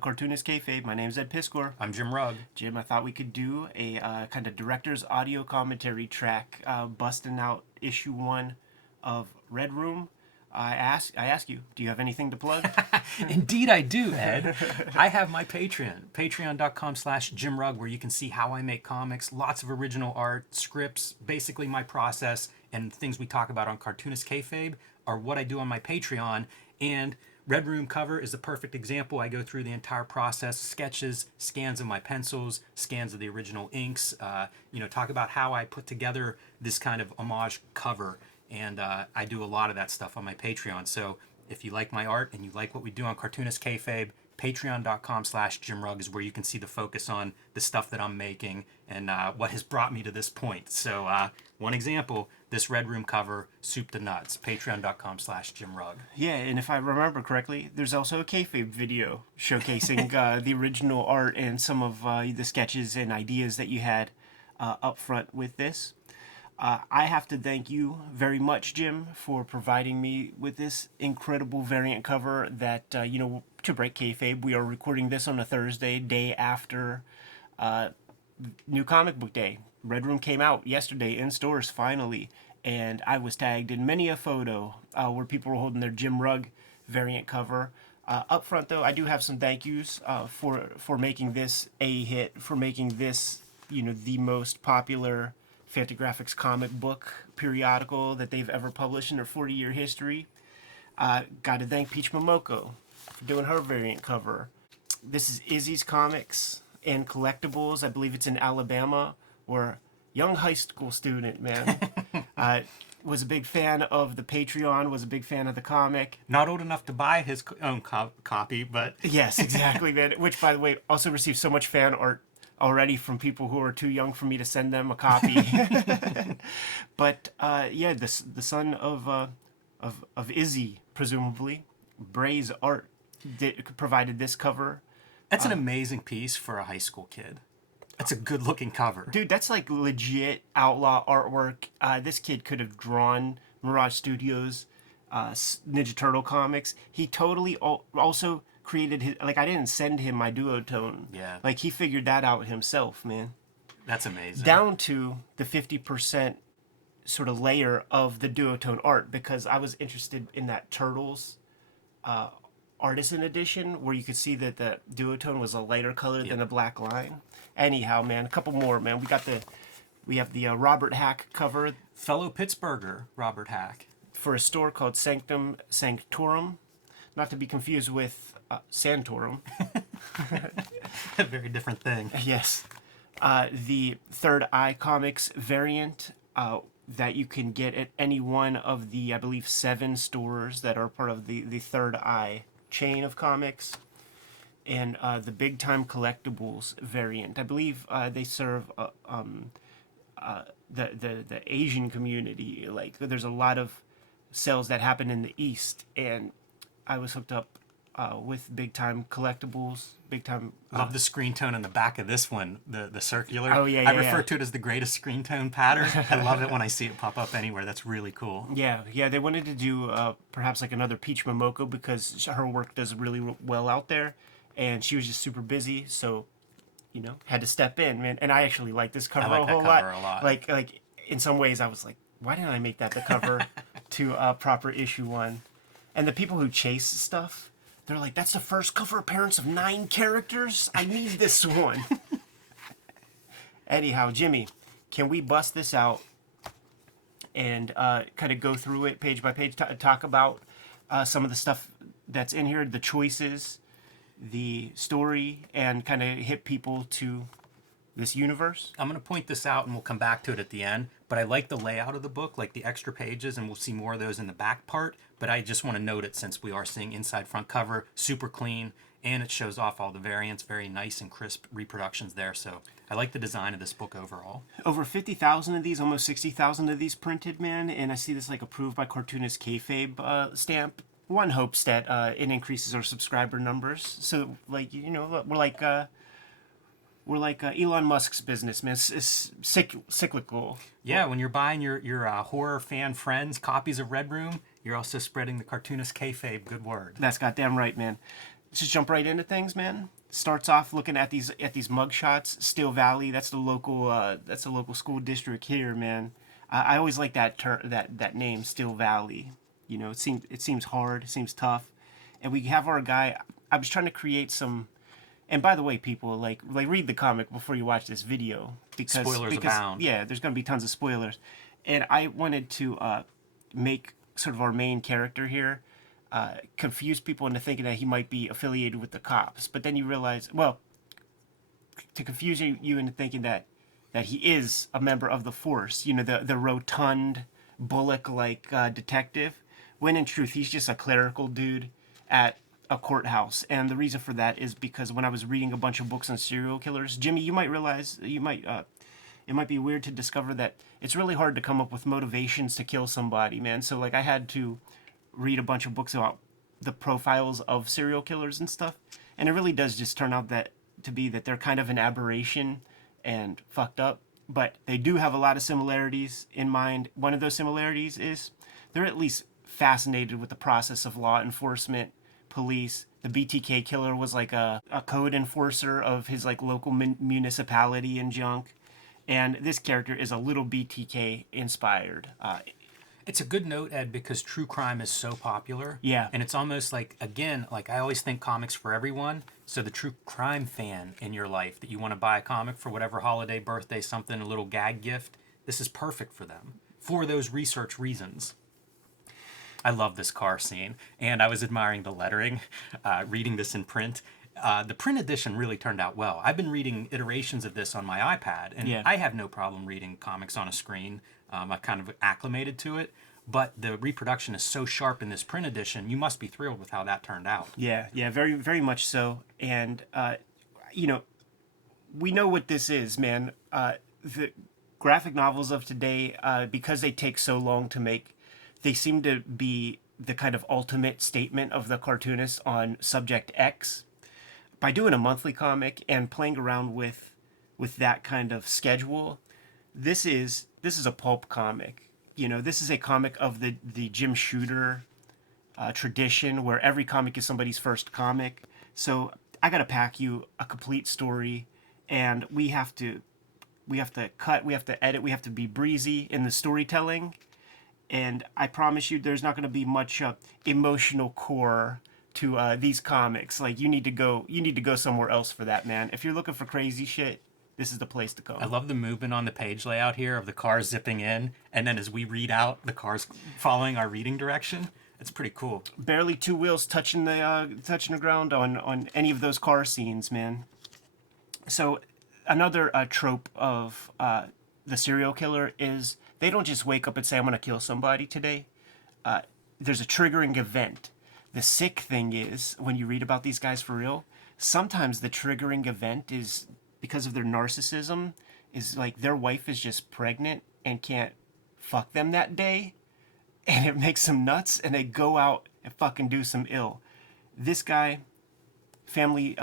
to Cartoonist Kayfabe. My name's Ed Piskor. I'm Jim Rugg. Jim, I thought we could do a kind of director's audio commentary track, busting out issue 1 of Red Room. I ask you, do you have anything to plug? Indeed I do, Ed. I have my Patreon, patreon.com/Jim Rugg, where you can see how I make comics, lots of original art, scripts, basically my process, and things we talk about on Cartoonist Kayfabe are what I do on my Patreon. And Red Room cover is the perfect example. I go through the entire process, sketches, scans of my pencils, scans of the original inks, talk about how I put together this kind of homage cover. And I do a lot of that stuff on my Patreon. So if you like my art and you like what we do on Cartoonist Kayfabe, patreon.com/Jim Rugg is where you can see the focus on the stuff that I'm making and what has brought me to this point. So one example, this Red Room cover, soup to nuts, patreon.com/Jim Rugg. Yeah, and if I remember correctly, there's also a Kayfabe video showcasing the original art and some of the sketches and ideas that you had up front with this. I have to thank you very much, Jim, for providing me with this incredible variant cover that, to break kayfabe, we are recording this on a Thursday, day after New Comic Book Day. Red Room came out yesterday in stores, finally, and I was tagged in many a photo where people were holding their Jim Rugg variant cover. Up front, though, I do have some thank yous for making this a hit, for making this, the most popular Fantagraphics comic book periodical that they've ever published in their 40-year history. Got to thank Peach Momoko for doing her variant cover. This is Izzy's Comics and Collectibles. I believe it's in Alabama, where young high school student, man, was a big fan of the Patreon, was a big fan of the comic. Not old enough to buy his own copy, but... Yes, exactly, man. Which, by the way, also received so much fan art already from people who are too young for me to send them a copy. But the son of Izzy, presumably, Bray's art provided this cover. That's an amazing piece for a high school kid. That's a good looking cover. Dude, that's like legit outlaw artwork. This kid could have drawn Mirage Studios, Ninja Turtle comics. He totally also created his, I didn't send him my duotone. Yeah. He figured that out himself, man. That's amazing. Down to the 50% sort of layer of the duotone art, because I was interested in that Turtles artisan edition where you could see that the duotone was a lighter color than a black line. Anyhow, man, a couple more, man. We have the Robert Hack cover. Fellow Pittsburgher, Robert Hack. For a store called Sanctum Sanctorum. Not to be confused with Santorum. A very different thing. Yes. The Third Eye Comics variant that you can get at any one of the, I believe, 7 stores that are part of the Third Eye chain of comics. And the Big Time Collectibles variant. I believe they serve the Asian community. There's a lot of sales that happen in the East, and I was hooked up with Big Time Collectibles. Big Time. Love the screen tone in the back of this one, the circular. Oh, yeah, I refer to it as the greatest screen tone pattern. I love it when I see it pop up anywhere. That's really cool. Yeah. They wanted to do perhaps another Peach Momoko because her work does really well out there, and she was just super busy, so had to step in, man. And I actually like this cover a whole lot. Like in some ways, I was like, why didn't I make that the cover to proper issue 1? And the people who chase stuff, they're like, that's the first cover appearance of 9 characters? I need this one. Anyhow, Jimmy, can we bust this out and kind of go through it page by page, talk about some of the stuff that's in here, the choices, the story, and kind of hit people to this universe? I'm going to point this out and we'll come back to it at the end, but I like the layout of the book, like the extra pages, and we'll see more of those in the back part, but I just want to note it since we are seeing inside front cover, super clean, and it shows off all the variants, very nice and crisp reproductions there, so I like the design of this book overall. Over 50,000 of these, almost 60,000 of these printed, man, and I see this approved by Cartoonist Kayfabe stamp. One hopes that it increases our subscriber numbers, so we're like Elon Musk's business, man. It's cyclical. Yeah, when you're buying your horror fan friends copies of Red Room, you're also spreading the Cartoonist Kayfabe good word. That's goddamn right, man. let's just jump right into things, man. Starts off looking at these mug shots. Still Valley, that's the local school district here, man. I always like that name, Still Valley. You know, it seems hard, it seems tough, and we have our guy. I was trying to create some. And by the way, people, like read the comic before you watch this video Spoilers abound. yeah, there's gonna be tons of spoilers, and I wanted to make sort of our main character here confuse people into thinking that he might be affiliated with the cops. But then you realize, well, to confuse you into thinking that he is a member of the force. You know, the rotund Bullock like detective. When in truth, he's just a clerical dude at a courthouse. And the reason for that is because when I was reading a bunch of books on serial killers, Jimmy, you might realize it might be weird to discover that it's really hard to come up with motivations to kill somebody, man. So like I had to read a bunch of books about the profiles of serial killers and stuff, and it really does just turn out that they're kind of an aberration and fucked up, but they do have a lot of similarities in mind. One of those similarities is they're at least fascinated with the process of law enforcement, police. The BTK killer was like a code enforcer of his like local municipality and junk, and this character is a little BTK inspired. It's a good note, Ed, because true crime is so popular. Yeah. And it's almost like, again, like I always think comics for everyone. So the true crime fan in your life that you want to buy a comic for whatever holiday, birthday, something, a little gag gift, this is perfect for them for those research reasons. I love this car scene. And I was admiring the lettering, reading this in print. The print edition really turned out well. I've been reading iterations of this on my iPad, and Yeah. I have no problem reading comics on a screen. I've kind of acclimated to it, but the reproduction is so sharp in this print edition. You must be thrilled with how that turned out. Yeah, very, very much so. And you know, we know what this is, man. The graphic novels of today, because they take so long to make, they seem to be the kind of ultimate statement of the cartoonist on subject X. By doing a monthly comic and playing around with that kind of schedule, this is a pulp comic. You know, this is a comic of the Jim Shooter tradition where every comic is somebody's first comic. So I gotta pack you a complete story, and we have to cut, we have to edit, we have to be breezy in the storytelling. And I promise you, there's not going to be much emotional core to these comics. Like you need to go somewhere else for that, man. If you're looking for crazy shit, this is the place to I go. love the movement on the page layout here of the cars zipping in, and then as we read out, the cars following our reading direction. It's pretty cool. Barely two wheels touching the ground on any of those car scenes, man. So another trope of the serial killer is they don't just wake up and say, I'm going to kill somebody today. There's a triggering event. The sick thing is, when you read about these guys for real, sometimes the triggering event is because of their narcissism, is like their wife is just pregnant and can't fuck them that day, and it makes them nuts, and they go out and fucking do some ill. This guy, family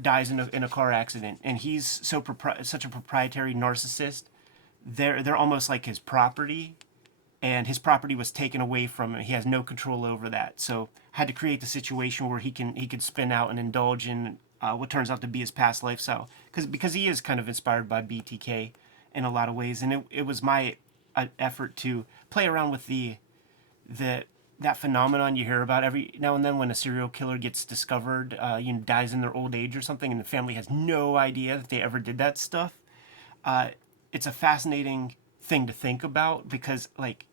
dies in a car accident, and he's such a proprietary narcissist. They're almost like his property, and his property was taken away from him. He has no control over that. So I had to create the situation where he could spin out and indulge in what turns out to be his past lifestyle, because he is kind of inspired by BTK in a lot of ways, and it was my effort to play around with that phenomenon you hear about every now and then when a serial killer gets discovered, dies in their old age or something, and the family has no idea that they ever did that stuff. It's a fascinating thing to think about because, like,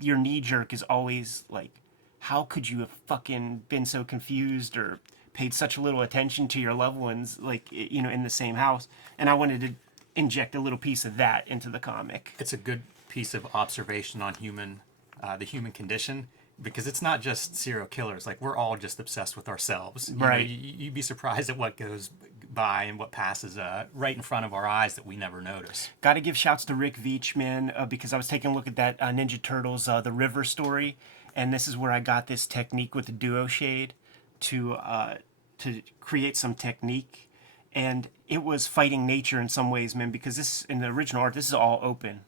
your knee jerk is always like, how could you have fucking been so confused or paid such little attention to your loved ones, like, in the same house? And I wanted to inject a little piece of that into the comic. It's a good piece of observation on the human condition, because it's not just serial killers. Like, we're all just obsessed with ourselves. Right. You'd be surprised at what goes by and what passes right in front of our eyes that we never notice. Got to give shouts to Rick Veitch, man, because I was taking a look at that Ninja Turtles, the River story, and this is where I got this technique with the duo shade to create some technique, and it was fighting nature in some ways, man, because this in the original art, this is all open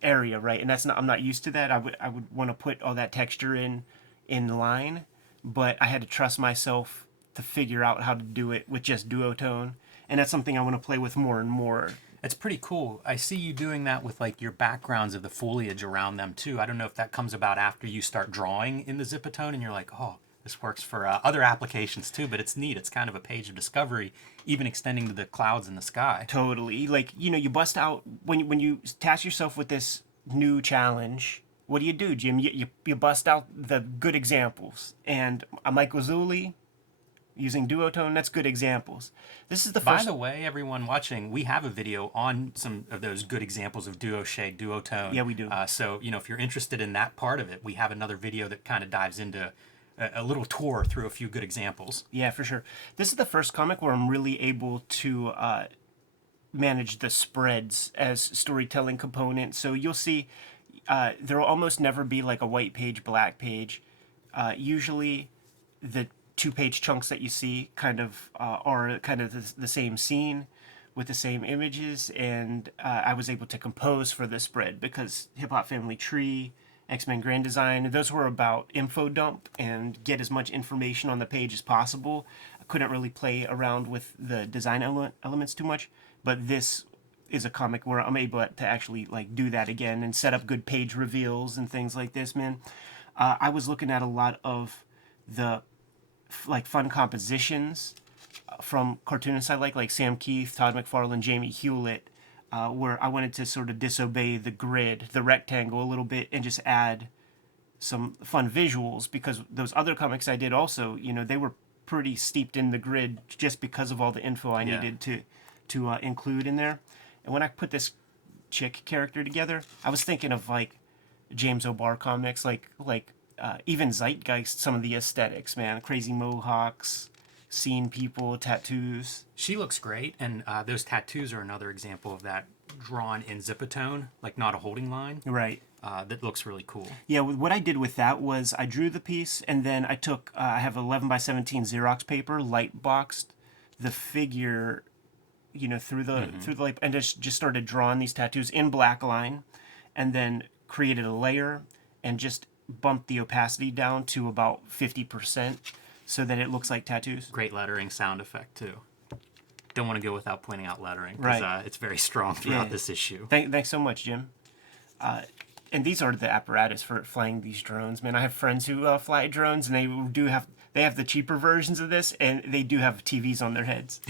area, right? And I'm not used to that. I would want to put all that texture in line, but I had to trust myself to figure out how to do it with just duotone, and that's something I want to play with more and more. It's pretty cool. I see you doing that with like your backgrounds of the foliage around them too. I don't know if that comes about after you start drawing in the Zipatone and you're like, oh, this works for other applications too, but it's neat. It's kind of a page of discovery, even extending to the clouds in the sky. Totally. Like, you bust out, when you task yourself with this new challenge, what do, Jim? You bust out the good examples. And Mike Wazzuli, using duotone, that's good examples. This is the By first... the way, everyone watching, we have a video on some of those good examples of duo shade, duotone. Yeah, we do. So, if you're interested in that part of it, we have another video that kind of dives into a little tour through a few good examples. Yeah, for sure. This is the first comic where I'm really able to manage the spreads as storytelling components. So you'll see there will almost never be like a white page, black page. Usually the 2-page chunks that you see kind of are kind of the same scene with the same images, and I was able to compose for the spread because Hip Hop Family Tree, X-Men Grand Design, those were about info dump and get as much information on the page as possible. I couldn't really play around with the design elements too much, but this is a comic where I'm able to actually like do that again and set up good page reveals and things like this, man. I was looking at a lot of the like fun compositions from cartoonists I like Sam Keith, Todd McFarlane, Jamie Hewlett, where I wanted to sort of disobey the grid, the rectangle a little bit, and just add some fun visuals, because those other comics I did also, they were pretty steeped in the grid just because of all the info I needed to include in there. And when I put this chick character together, I was thinking of like James O'Barr comics, like even Zeitgeist, some of the aesthetics, man, crazy mohawks, scene people, tattoos. She looks great, and those tattoos are another example of that, drawn in Zipatone, like not a holding line. Right. That looks really cool. Yeah, what I did with that was I drew the piece, and then I took, I have 11 by 17 Xerox paper, light boxed the figure, through the light, and just started drawing these tattoos in black line, and then created a layer and just bumped the opacity down to about 50% so that it looks like tattoos. Great lettering sound effect too. Don't want to go without pointing out lettering, because Right. It's very strong throughout this issue. Thanks so much, Jim. And these are the apparatus for flying these drones, man. I have friends who fly drones, and they have the cheaper versions of this, and they do have TVs on their heads.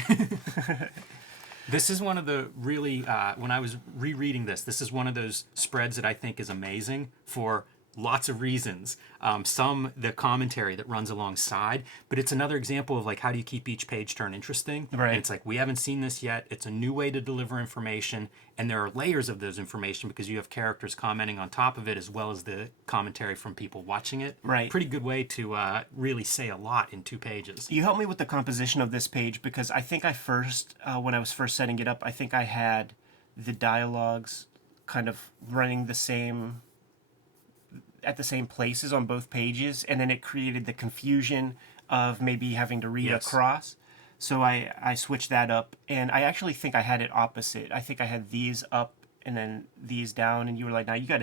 This is one of the really, when I was rereading this is one of those spreads that I think is amazing for lots of reasons. Some, the commentary that runs alongside, but it's another example of like, how do you keep each page turn interesting? Right. And it's like, we haven't seen this yet. It's a new way to deliver information, and there are layers of those information because you have characters commenting on top of it, as well as the commentary from people watching it. Right. Pretty good way to really say a lot in 2 pages. You helped me with the composition of this page, because I think I first, when I was first setting it up, I think I had the dialogues kind of running at the same places on both pages, and then it created the confusion of maybe having to read across. So I switched that up, and I actually think I had it opposite. I think I had these up and then these down, and you were like, "No, you got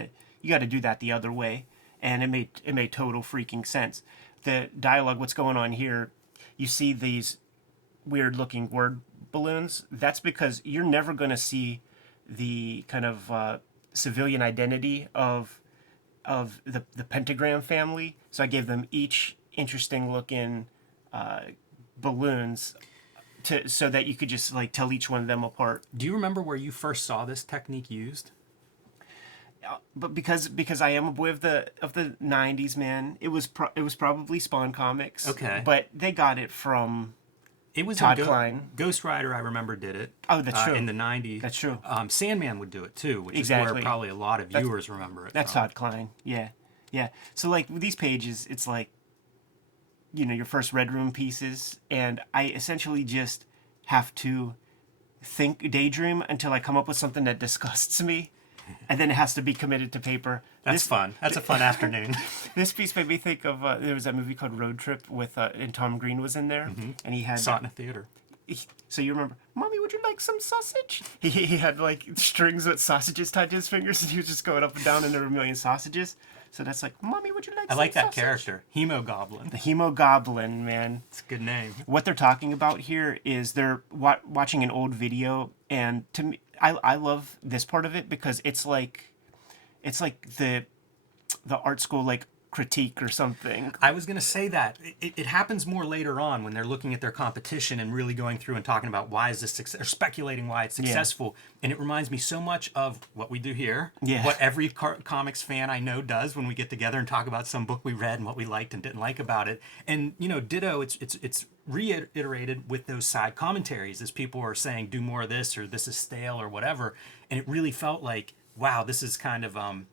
to do that the other way," and it made total freaking sense. The dialogue, what's going on here? You see these weird looking word balloons. That's because you're never going to see the kind of civilian identity of the Pentagram family, so I gave them each interesting looking balloons so that you could just like tell each one of them apart. Do you remember where you first saw this technique used? But because I am a boy of the 90s, man, it was probably Spawn Comics. Okay. But they got it from It was Todd in Klein. Ghost Rider, I remember, did it. Oh, that's true. In the 90s. That's true. Sandman would do it too, which is Exactly. where probably a lot of viewers remember it That's from. Todd Klein. Yeah. So like with these pages, it's like, your first Red Room pieces, and I essentially just have to daydream until I come up with something that disgusts me, and then it has to be committed to paper. That's fun. That's a fun afternoon. This piece made me think of there was that movie called Road Trip with and Tom Green was in there, and he had Saw it in a theater. So you remember, Mommy, would you like some sausage? He had like strings with sausages tied to his fingers, and he was just going up and down, and there were a million sausages. So that's like, Mommy, would you like I some like that sausage? character, Hemogoblin. The Hemogoblin, man. It's a good name. What they're talking about here is they're watching an old video, and to me, I love this part of it because it's like the art school like critique or something. I was going to say that. It happens more later on when they're looking at their competition and really going through and talking about why is this success, or speculating why it's successful. And it reminds me so much of what we do here, what every comics fan I know does when we get together and talk about some book we read and what we liked and didn't like about it. And, you know, ditto, it's reiterated with those side commentaries as people are saying, do more of this, or this is stale, or whatever. And it really felt like, wow, this is kind of, I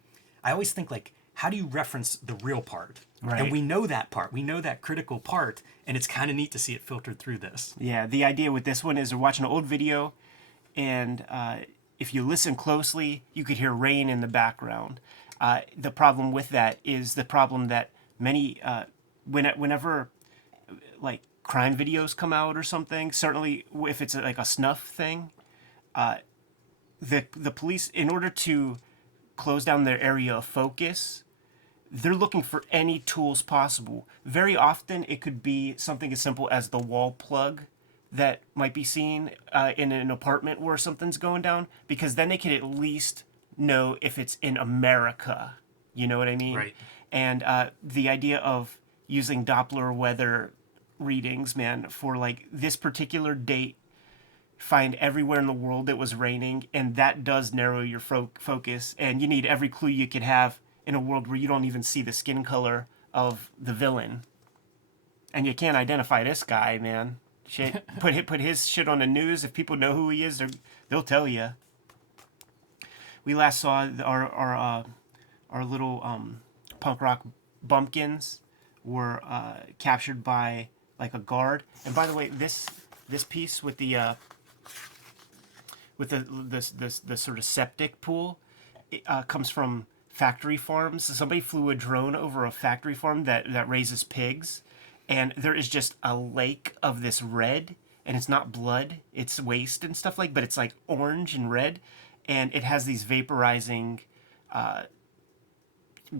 always think like, how do you reference the real part? Right. And we know that part. We know that critical part, and it's kind of neat to see it filtered through this. Yeah, the idea with this one is they're watching an old video, and if you listen closely, you could hear rain in the background. The problem with that is the problem that many, whenever like crime videos come out or something, certainly if it's like a snuff thing, the police, in order to close down their area of focus, they're looking for any tools possible. Very often it could be something as simple as the wall plug that might be seen in an apartment where something's going down, because then they can at least know if it's in America. You know what I mean? Right. And the idea of using Doppler weather readings, man, for like this particular date, find everywhere in the world it was raining, and that does narrow your focus, and you need every clue you could have in a world where you don't even see the skin color of the villain, and you can't identify this guy, man. Shit, put his shit on the news. If people know who he is, they'll tell you. We last saw our little punk rock bumpkins were captured by like a guard. And by the way, this piece with the sort of septic pool, it comes from factory farms. Somebody flew a drone over a factory farm that raises pigs, and there is just a lake of this red, and it's not blood, it's waste and stuff but it's like orange and red, and it has these vaporizing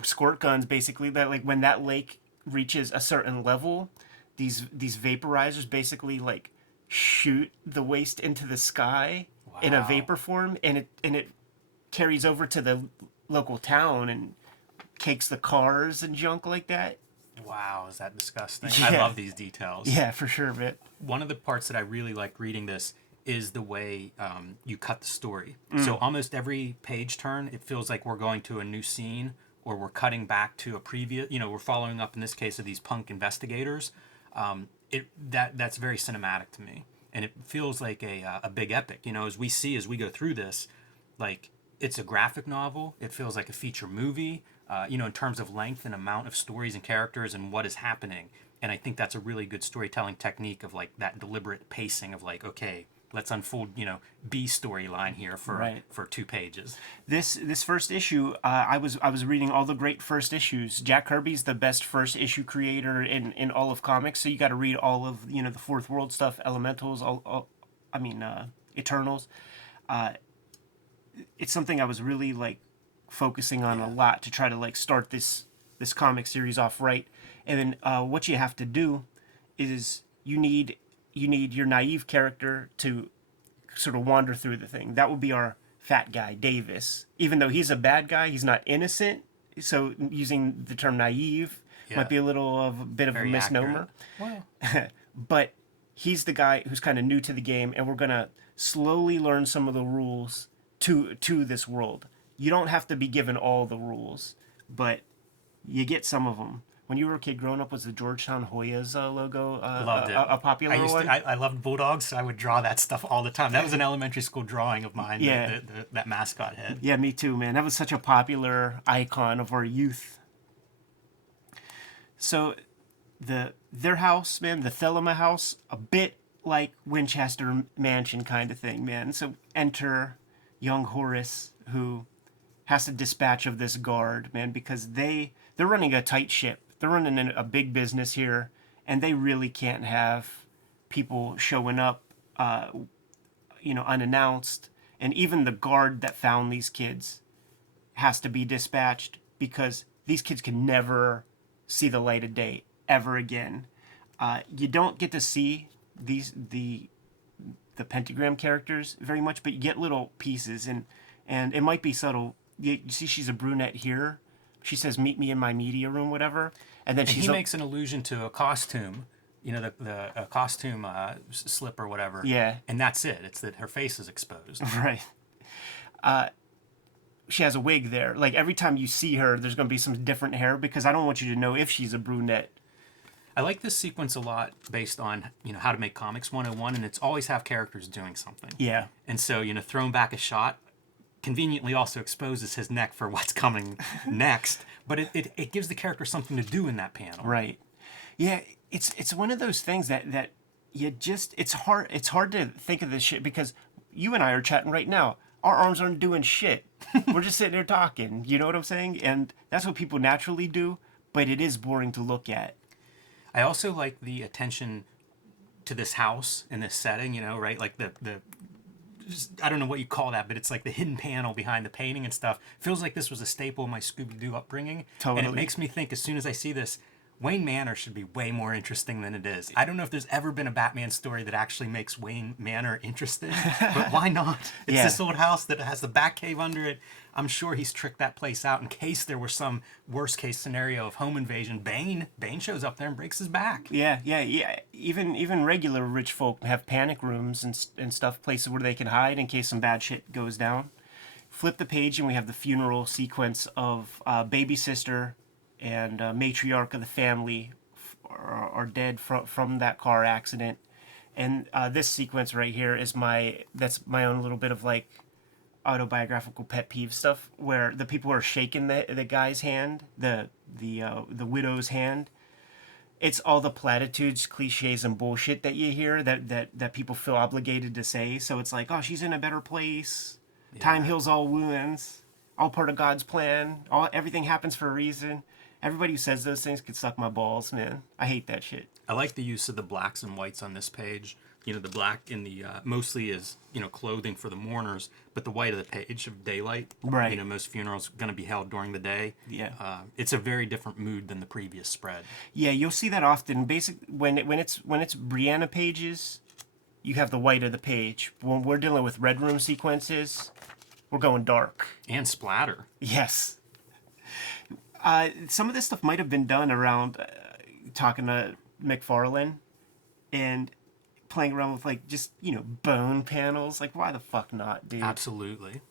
squirt guns basically that, like, when that lake reaches a certain level, these vaporizers basically like shoot the waste into the sky in a vapor form, and it carries over to the local town and cakes the cars and junk like that. Wow, is that disgusting? Yeah. I love these details. Yeah, for sure, but One of the parts that I really like reading this is the way you cut the story. So almost every page turn, it feels like we're going to a new scene, or we're cutting back to a previous, we're following up, in this case, of these punk investigators. That's very cinematic to me. And it feels like a big epic, as we go through this, like, it's a graphic novel. It feels like a feature movie, in terms of length and amount of stories and characters and what is happening. And I think that's a really good storytelling technique of like that deliberate pacing of like, okay, let's unfold, B storyline here for 2 pages. this first issue, I was reading all the great first issues. Jack Kirby's the best first issue creator in all of comics, so you got to read all of the Fourth World stuff, Elementals, Eternals. It's something I was really like focusing on a lot to try to like start this comic series off right. And then what you have to do is you need your naive character to sort of wander through the thing. That would be our fat guy, Davis. Even though he's a bad guy, he's not innocent. So using the term naive might be a bit of a misnomer. Wow. But he's the guy who's kind of new to the game, and we're gonna slowly learn some of the rules to this world. You don't have to be given all the rules, but you get some of them. When you were a kid growing up, was the Georgetown Hoyas logo Loved it. a popular one? I loved Bulldogs, so I would draw that stuff all the time. That was an elementary school drawing of mine, that mascot head. Yeah, me too, man. That was such a popular icon of our youth. So their house, man, the Thelema house, a bit like Winchester Mansion kind of thing, man. So enter young Horace, who has to dispatch of this guard, man, because they're running a tight ship. They're running a big business here, and they really can't have people showing up unannounced, and even the guard that found these kids has to be dispatched because these kids can never see the light of day ever again. You don't get to see the Pentagram characters very much, but you get little pieces, and it might be subtle. You see, she's a brunette here. She says, "Meet me in my media room," whatever, and then And she's he makes an allusion to a costume, the a costume slip or whatever. Yeah. And that's it. It's that her face is exposed. right. She has a wig there. Like every time you see her, there's going to be some different hair because I don't want you to know if she's a brunette. I like this sequence a lot based on, how to make comics 101, and it's always have characters doing something. Yeah. And so, throwing back a shot conveniently also exposes his neck for what's coming next, but it gives the character something to do in that panel. Right. Yeah, it's one of those things that you just it's hard to think of this shit because you and I are chatting right now. Our arms aren't doing shit. We're just sitting there talking. You know what I'm saying? And that's what people naturally do, but it is boring to look at. I also like the attention to this house and this setting, right? Like the I don't know what you call that, but it's like the hidden panel behind the painting and stuff. Feels like this was a staple of my Scooby-Doo upbringing. Totally. And it makes me think as soon as I see this, Wayne Manor should be way more interesting than it is. I don't know if there's ever been a Batman story that actually makes Wayne Manor interesting, but why not? It's this old house that has the Batcave under it. I'm sure he's tricked that place out in case there were some worst case scenario of home invasion. Bane shows up there and breaks his back. Yeah. Even regular rich folk have panic rooms and stuff, places where they can hide in case some bad shit goes down. Flip the page and we have the funeral sequence of baby sister and matriarch of the family are dead from that car accident. And this sequence right here is that's my own little bit of like autobiographical pet peeve stuff where the people are shaking the guy's hand, the widow's hand. It's all the platitudes, cliches, and bullshit that you hear that people feel obligated to say. So it's like, oh, she's in a better place. Yeah. Time heals all wounds. All part of God's plan. Everything happens for a reason. Everybody who says those things could suck my balls, man. I hate that shit. I like the use of the blacks and whites on this page. The black in the mostly is clothing for the mourners, but the white of the page of daylight. Right. Most funerals going to be held during the day. Yeah. It's a very different mood than the previous spread. Yeah, you'll see that often. When it's Brianna pages, you have the white of the page. When we're dealing with Red Room sequences, we're going dark. And splatter. Yes. Some of this stuff might have been done around talking to McFarlane and playing around with like just bone panels. Like why the fuck not, dude? Absolutely.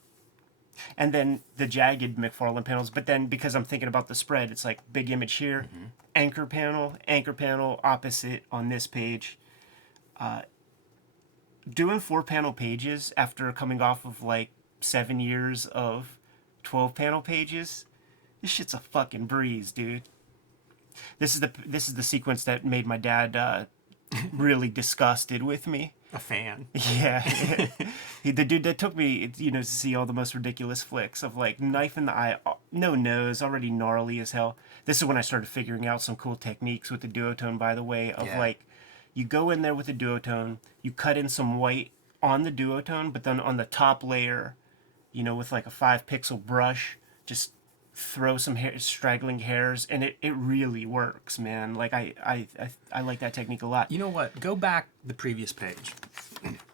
And then the jagged McFarlane panels. But then because I'm thinking about the spread, it's like big image here, anchor panel opposite on this page. Doing 4-panel pages after coming off of like 7 years of 12-panel pages. This shit's a fucking breeze, dude. This is the sequence that made my dad really disgusted with me. A fan. Yeah. The dude that took me, to see all the most ridiculous flicks of like knife in the eye, no nose, already gnarly as hell. This is when I started figuring out some cool techniques with the duotone, by the way, of like, you go in there with the duotone, you cut in some white on the duotone, but then on the top layer, with like a 5-pixel brush, just throw some straggling hairs, and it really works, man. Like I like that technique a lot. You know what? Go back the previous page.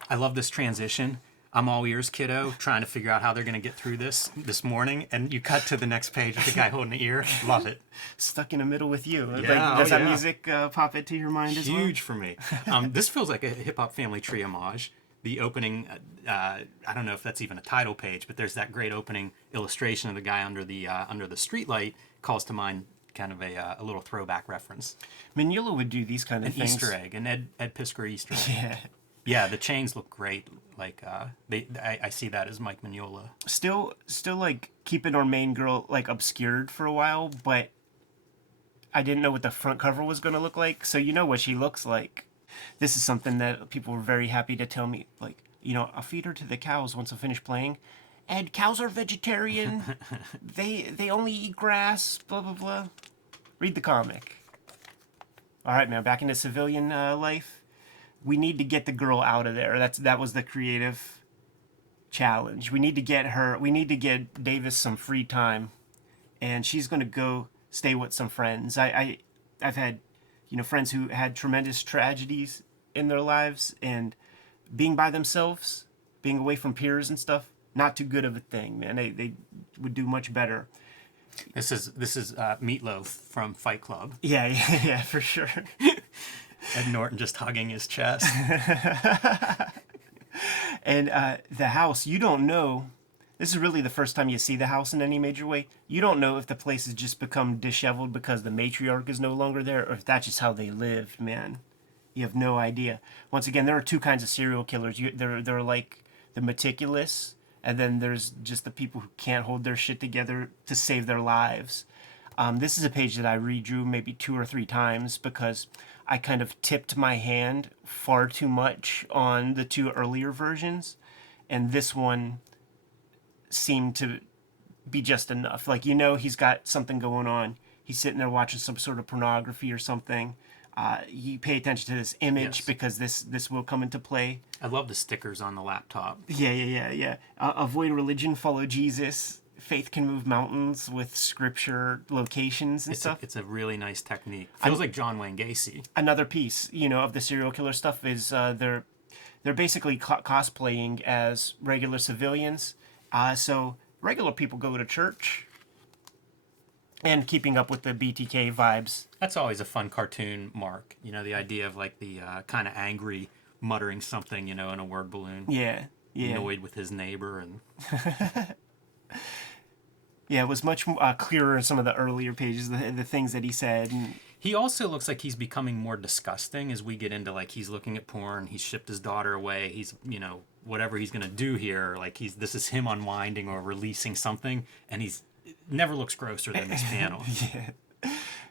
I love this transition. I'm all ears, kiddo, trying to figure out how they're gonna get through this morning, and you cut to the next page with the guy holding the ear. Love it. Stuck in the middle with you. Yeah, does that music pop into your mind as well? Huge for me. This feels like a Hip Hop Family Tree homage. The opening, I don't know if that's even a title page, but there's that great opening illustration of the guy under the streetlight. Calls to mind kind of a little throwback reference. Mignola would do these kind of things. Easter egg, an Ed Piskor Easter egg. Yeah. Yeah, the chains look great. Like I see that as Mike Mignola. Still like keeping our main girl like obscured for a while, but I didn't know what the front cover was going to look like. So you know what she looks like. This is something that people were very happy to tell me. Like, I'll feed her to the cows once I finish playing. And cows are vegetarian. they only eat grass. Blah blah blah. Read the comic. All right, man. Back into civilian life. we need to get the girl out of there. That was the creative challenge. We need to get her. We need to get Davis some free time, and she's going to go stay with some friends. I've had, friends who had tremendous tragedies in their lives, and being by themselves, being away from peers and stuff, not too good of a thing, man. They would do much better. This is Meatloaf from Fight Club. Yeah, yeah, yeah, for sure. Ed Norton just hugging his chest. And the house, you don't know. This is really the first time you see the house in any major way. You don't know if the place has just become disheveled because the matriarch is no longer there, or if that's just how they lived, man. You have no idea. Once again, there are two kinds of serial killers. They're like the meticulous, and then there's just the people who can't hold their shit together to save their lives. This is a page that I redrew maybe 2 or 3 times because I kind of tipped my hand far too much on the 2 earlier versions, and this one seemed to be just enough. Like, he's got something going on. He's sitting there watching some sort of pornography or something. You pay attention to this image, yes, because this will come into play. I love the stickers on the laptop. Yeah. Avoid religion, follow Jesus. Faith can move mountains with scripture locations and stuff. It's a really nice technique. Feels like John Wayne Gacy. Another piece, of the serial killer stuff is they're basically cosplaying as regular civilians. So regular people go to church and keeping up with the BTK vibes. That's always a fun cartoon mark. The idea of like the kind of angry muttering something, in a word balloon. Yeah. Annoyed with his neighbor and... Yeah, it was much clearer in some of the earlier pages, the things that he said. And he also looks like he's becoming more disgusting as we get into, like, he's looking at porn, he's shipped his daughter away, he's, whatever he's going to do here, like, this is him unwinding or releasing something, and he's never looks grosser than this panel.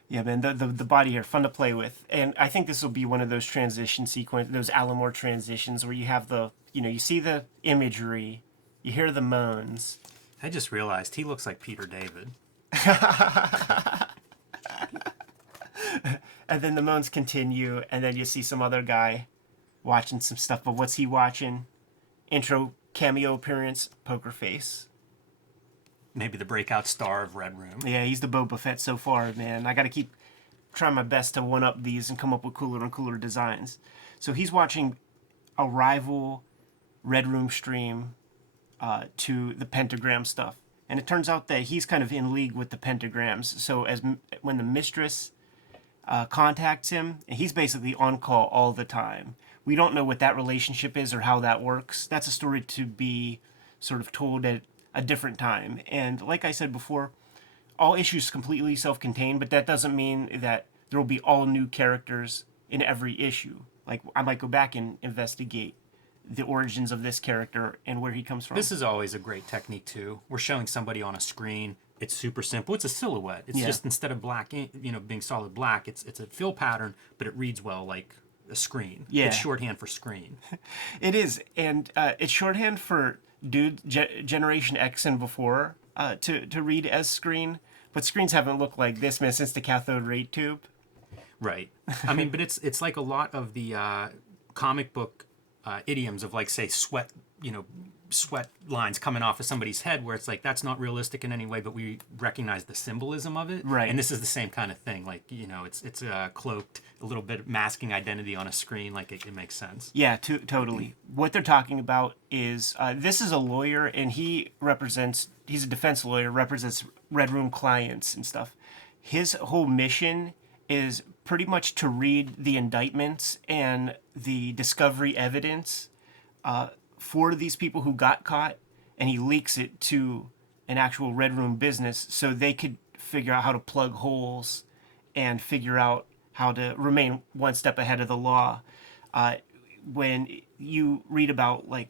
Yeah, man, the body here, fun to play with. And I think this will be one of those transition sequence, those Alamore transitions where you have you see the imagery, you hear the moans. I just realized he looks like Peter David. And then the moans continue, and then you see some other guy watching some stuff. But what's he watching? Intro cameo appearance, Pokerface. Maybe the breakout star of Red Room. Yeah, he's the Boba Fett so far, man. I got to keep trying my best to one-up these and come up with cooler and cooler designs. So he's watching a rival Red Room stream to the Pentagram stuff. And it turns out that he's kind of in league with the Pentagrams. So when the mistress contacts him, he's basically on call all the time. We don't know what that relationship is or how that works. That's a story to be sort of told at a different time. And like I said before, all issues completely self-contained, but that doesn't mean that there will be all new characters in every issue. Like, I might go back and investigate the origins of this character and where he comes from. This is always a great technique too. We're showing somebody on a screen. It's super simple. It's a silhouette. It's just, instead of black, being solid black, it's a fill pattern, but it reads well like a screen. Yeah. It's shorthand for screen. It is, and it's shorthand for Generation X and before to read as screen, but screens haven't looked like this, man, since the cathode ray tube. Right. I mean, but it's like a lot of the comic book idioms of, like, say, sweat lines coming off of somebody's head, where it's like, that's not realistic in any way, but we recognize the symbolism of it. Right. And this is the same kind of thing. Like, it's cloaked, a little bit masking identity on a screen. Like, it makes sense. Yeah, totally. What they're talking about is, this is a lawyer, and he's a defense lawyer, represents Red Room clients and stuff. His whole mission is pretty much to read the indictments and the discovery evidence for these people who got caught, and he leaks it to an actual Red Room business so they could figure out how to plug holes and figure out how to remain one step ahead of the law. When you read about, like,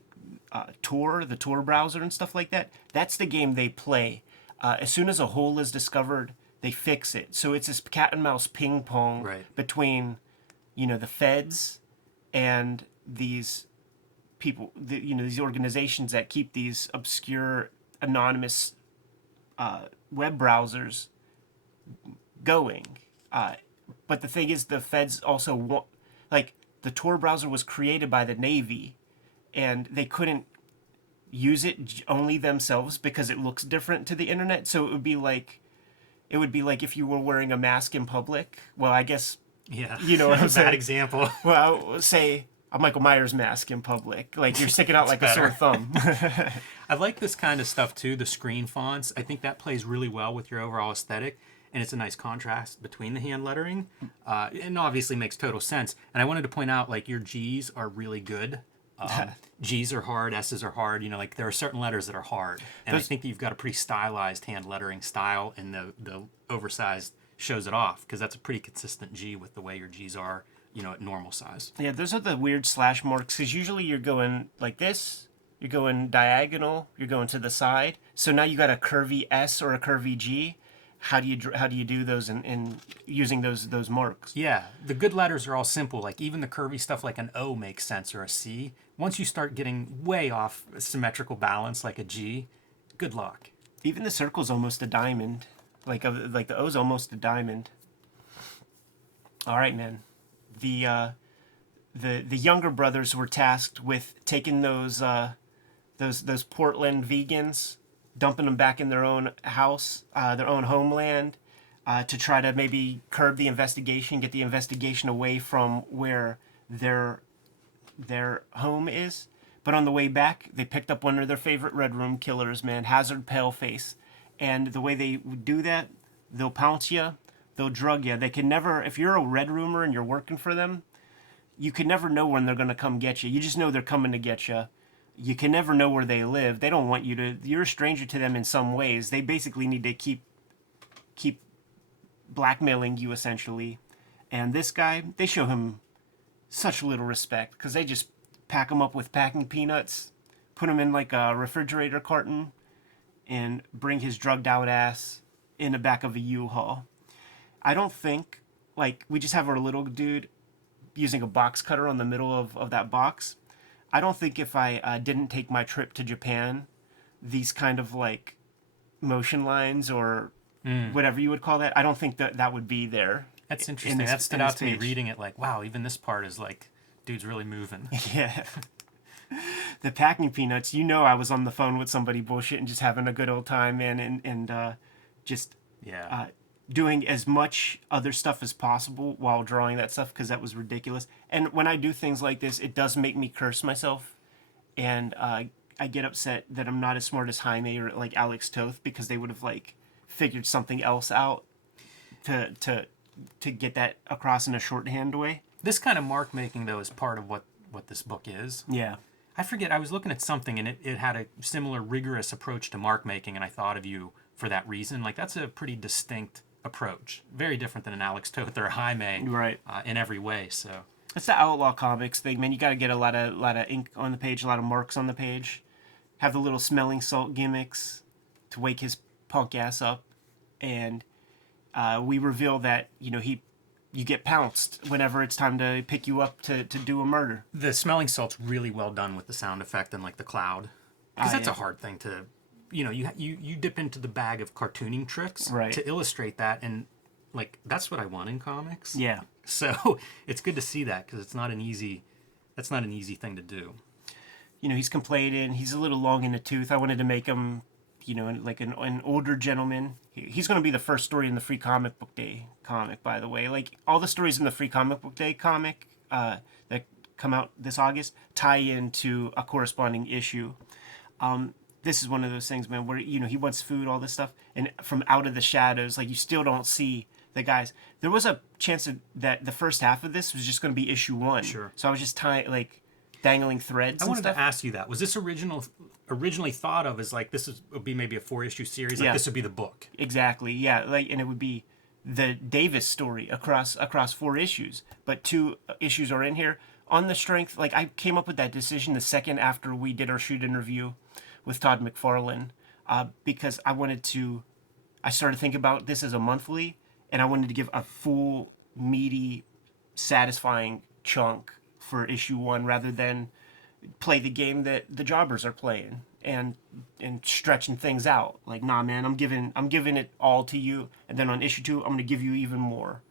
Tor, the Tor browser and stuff like that, that's the game they play. As soon as a hole is discovered, they fix it. So it's this cat and mouse ping pong between, the feds and these people, these organizations that keep these obscure, anonymous web browsers going. But the thing is, the feds also want, like, the Tor browser was created by the Navy, and they couldn't use it only themselves because it looks different to the internet. So it would be like if you were wearing a mask in public. Well, I guess Yeah. you know what I'm saying. Bad example. Well, I would say a Michael Myers mask in public, like you're sticking out like better. a sore thumb. I like this kind of stuff too, the screen fonts. I think that plays really well with your overall aesthetic, and it's a nice contrast between the hand lettering, and obviously makes total sense. And I wanted to point out, like, your G's are really good. G's are hard, S's are hard. You know, like there are certain letters that are hard, and I think that you've got a pretty stylized hand lettering style, and the oversized shows it off because that's a pretty consistent G with the way your G's are, you know, at normal size. Yeah, those are the weird slash marks because usually you're going like this, you're going diagonal, you're going to the side. So now you got a curvy S or a curvy G. How do you do those in using those marks? Yeah, the good letters are all simple. Like even the curvy stuff, like an O makes sense, or a C. Once you start getting way off symmetrical balance, like a G, good luck. Even the circle's almost a diamond. Like the O's almost a diamond. All right, man. The younger brothers were tasked with taking those Portland vegans, dumping them back in their own house, their own homeland, to try to maybe curb the investigation, get the investigation away from where their home is. But on the way back, they picked up one of their favorite Red Room killers, man, Hazard Paleface. And the way they do that, they'll pounce you, they'll drug you. They can never, if you're a Red Roomer and you're working for them, you can never know when they're going to come get you. You just know they're coming to get you. You can never know where they live. They don't want you to, you're a stranger to them in some ways. They basically need to keep blackmailing you, essentially. And this guy, they show him such little respect because they just pack him up with packing peanuts, put him in like a refrigerator carton, and bring his drugged out ass in the back of a U-Haul. I don't think, like, we just have our little dude using a box cutter on the middle of that box. I don't think if I didn't take my trip to Japan, these kind of, like, motion lines or whatever you would call that, I don't think that would be there. That's interesting. That stood out to me reading it, like, wow, even this part is like, dude's really moving. Yeah. The packing peanuts, you know I was on the phone with somebody bullshitting, just having a good old time, man, and just doing as much other stuff as possible while drawing that stuff because that was ridiculous. And when I do things like this, it does make me curse myself, and I get upset that I'm not as smart as Jaime or like Alex Toth because they would have like figured something else out to get that across in a shorthand way. This kind of mark making though is part of what this book is. Yeah. I forget, I was looking at something and it had a similar rigorous approach to mark making, and I thought of you for that reason. Like, that's a pretty distinct approach. Very different than an Alex Toth or a Jaime, right? In every way, so. It's the Outlaw Comics thing, man. You got to get a lot of ink on the page, a lot of marks on the page. Have the little smelling salt gimmicks to wake his punk ass up. And we reveal that, you know, you get pounced whenever it's time to pick you up to do a murder. The smelling salt's really well done with the sound effect and like the cloud, because that's a hard thing to, you know, you dip into the bag of cartooning tricks to illustrate that, and like that's what I want in comics. Yeah. So it's good to see that because that's not an easy thing to do. You know, he's complaining. He's a little long in the tooth. I wanted to make him, you know, like an older gentleman. He's going to be the first story in the Free Comic Book Day comic, by the way. Like, all the stories in the Free Comic Book Day comic that come out this August tie into a corresponding issue. This is one of those things, man, where, you know, he wants food, all this stuff, and from out of the shadows, like, you still don't see the guys. There was a chance that the first half of this was just going to be issue 1. Sure. So I was just dangling threads. I wanted to ask you that. Was this originally thought of as like would be maybe a 4-issue series? Like this would be the book. Exactly. Yeah. Like, and it would be the Davis story across 4 issues, but 2 issues are in here on the strength. Like, I came up with that decision the second after we did our shoot interview with Todd McFarlane, because I started thinking about this as a monthly, and I wanted to give a full, meaty, satisfying chunk for issue 1 rather than play the game that the jobbers are playing and stretching things out. Like, nah, man, I'm giving it all to you, and then on issue 2 I'm going to give you even more.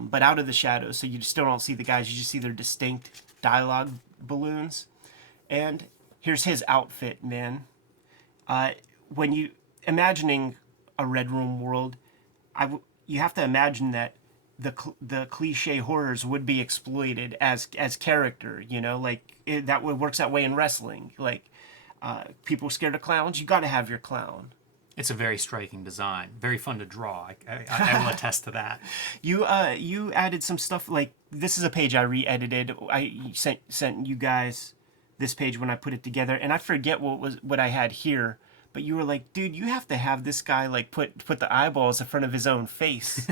but out of the shadows, so you still don't see the guys. You just see their distinct dialogue balloons. And here's his outfit, man. When you imagining a Red Room world, you have to imagine that the cliche horrors would be exploited as character. Like works that way in wrestling. Like people scared of clowns, you got to have your clown. It's a very striking design, very fun to draw. I will attest to that. You added some stuff, like this is a page I re-edited. I sent you guys this page when I put it together, and I forget what I had here. But you were like, dude, you have to have this guy like put the eyeballs in front of his own face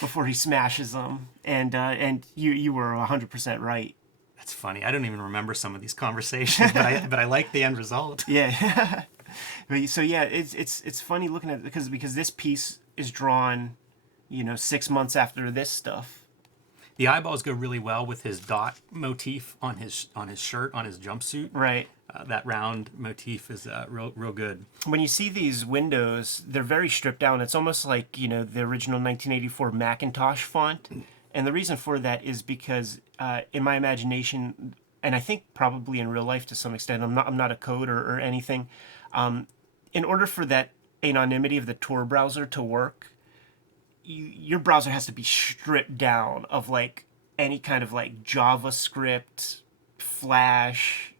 before he smashes them. And you were 100% right. That's funny. I don't even remember some of these conversations, but I like the end result. Yeah. So yeah, it's funny looking at it because this piece is drawn, 6 months after this stuff. The eyeballs go really well with his dot motif on his shirt, on his jumpsuit. Right. That round motif is real good. When you see these windows, they're very stripped down. It's almost like, the original 1984 Macintosh font. And the reason for that is because in my imagination, and I think probably in real life to some extent, I'm not a coder or anything. In order for that anonymity of the Tor browser to work, your browser has to be stripped down of like any kind of like JavaScript, Flash,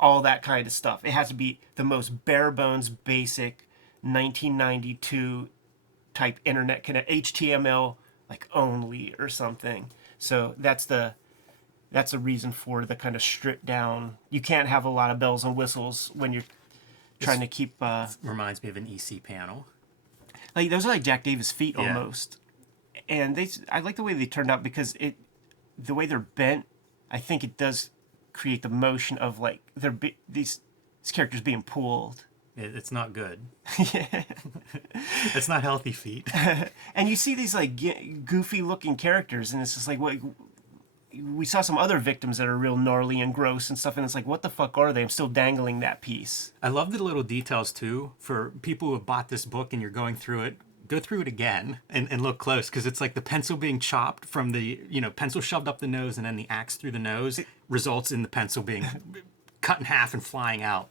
all that kind of stuff. It has to be the most bare bones, basic 1992 type internet connect, HTML like only or something. So that's the reason for the kind of stripped down. You can't have a lot of bells and whistles when you're trying to keep. Reminds me of an EC panel. Like those are like Jack Davis feet Yeah. almost, and I like the way they turned out because the way they're bent, I think it does create the motion of like these characters being pulled. It's not good. Yeah. It's not healthy feet. And you see these like goofy looking characters, and it's just like what we saw some other victims that are real gnarly and gross and stuff, and it's like, what the fuck are they? I'm still dangling that piece. I love the little details too. For people who have bought this book and you're going through it, go through it again and look close, because it's like the pencil being chopped from the pencil shoved up the nose, and then the axe through the nose results in the pencil being cut in half and flying out.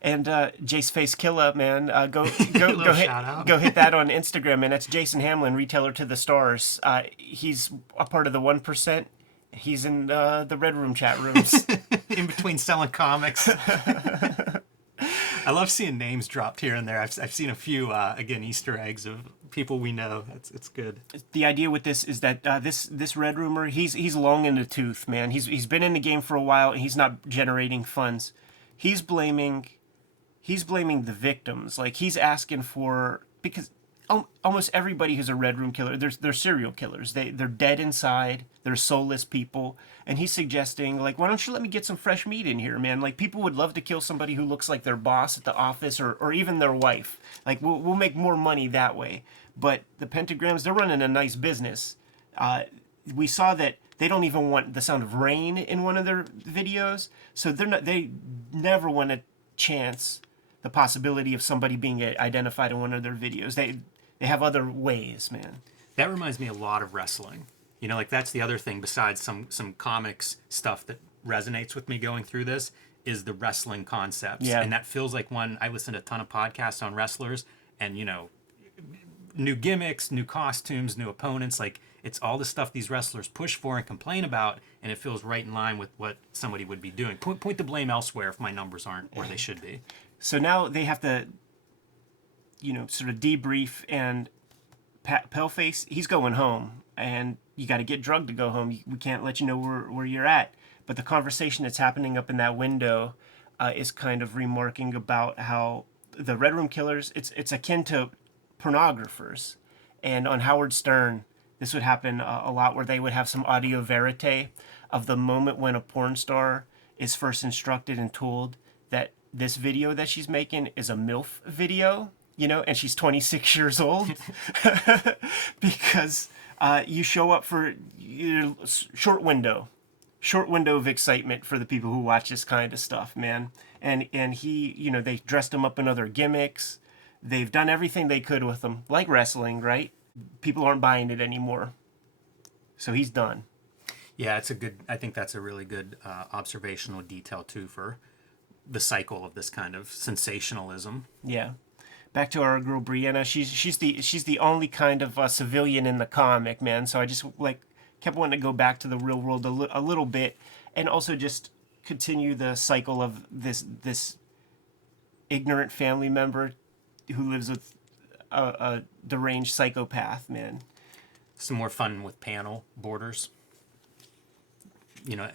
And Jace Face Killa, man, go shout out. hit that on Instagram, and that's Jason Hamlin, retailer to the stars. He's a part of the 1%. He's in the Red Room chat rooms. In between selling comics. I love seeing names dropped here and there. I've seen a few, again, Easter eggs of people we know. It's good. The idea with this is that this Red Roomer, he's long in the tooth, man. He's been in the game for a while, and he's not generating funds. He's blaming the victims. Like, he's asking for, because almost everybody who's a Red Room killer, they're serial killers. They're dead inside. They're soulless people. And he's suggesting, like, why don't you let me get some fresh meat in here, man? Like, people would love to kill somebody who looks like their boss at the office, or even their wife. Like, we'll make more money that way. But the Pentagrams, they're running a nice business. We saw that they don't even want the sound of rain in one of their videos. So they never want to chance the possibility of somebody being identified in one of their videos. They have other ways, man. That reminds me a lot of wrestling. Like that's the other thing besides some comics stuff that resonates with me going through this is the wrestling concepts. Yeah. And that feels like one, I listen to a ton of podcasts on wrestlers, and new gimmicks, new costumes, new opponents, like it's all the stuff these wrestlers push for and complain about, and it feels right in line with what somebody would be doing. Point the blame elsewhere if my numbers aren't where they should be. So now they have to, sort of debrief, and Paleface, he's going home, and you got to get drugged to go home. We can't let you know where you're at. But the conversation that's happening up in that window is kind of remarking about how the Red Room killers, it's akin to pornographers. And on Howard Stern, this would happen a lot, where they would have some audio verite of the moment when a porn star is first instructed and told that this video that she's making is a MILF video, and she's 26 years old. Because you show up for short window of excitement for the people who watch this kind of stuff, man. And he, they dressed him up in other gimmicks. They've done everything they could with him, like wrestling, right? People aren't buying it anymore. So he's done. Yeah, it's a good. I think that's a really good observational detail too for the cycle of this kind of sensationalism. Yeah. Back to our girl Brianna. She's the only kind of civilian in the comic, man. So I just like kept wanting to go back to the real world a little bit, and also just continue the cycle of this ignorant family member who lives with a deranged psychopath, man. Some more fun with panel borders. You know,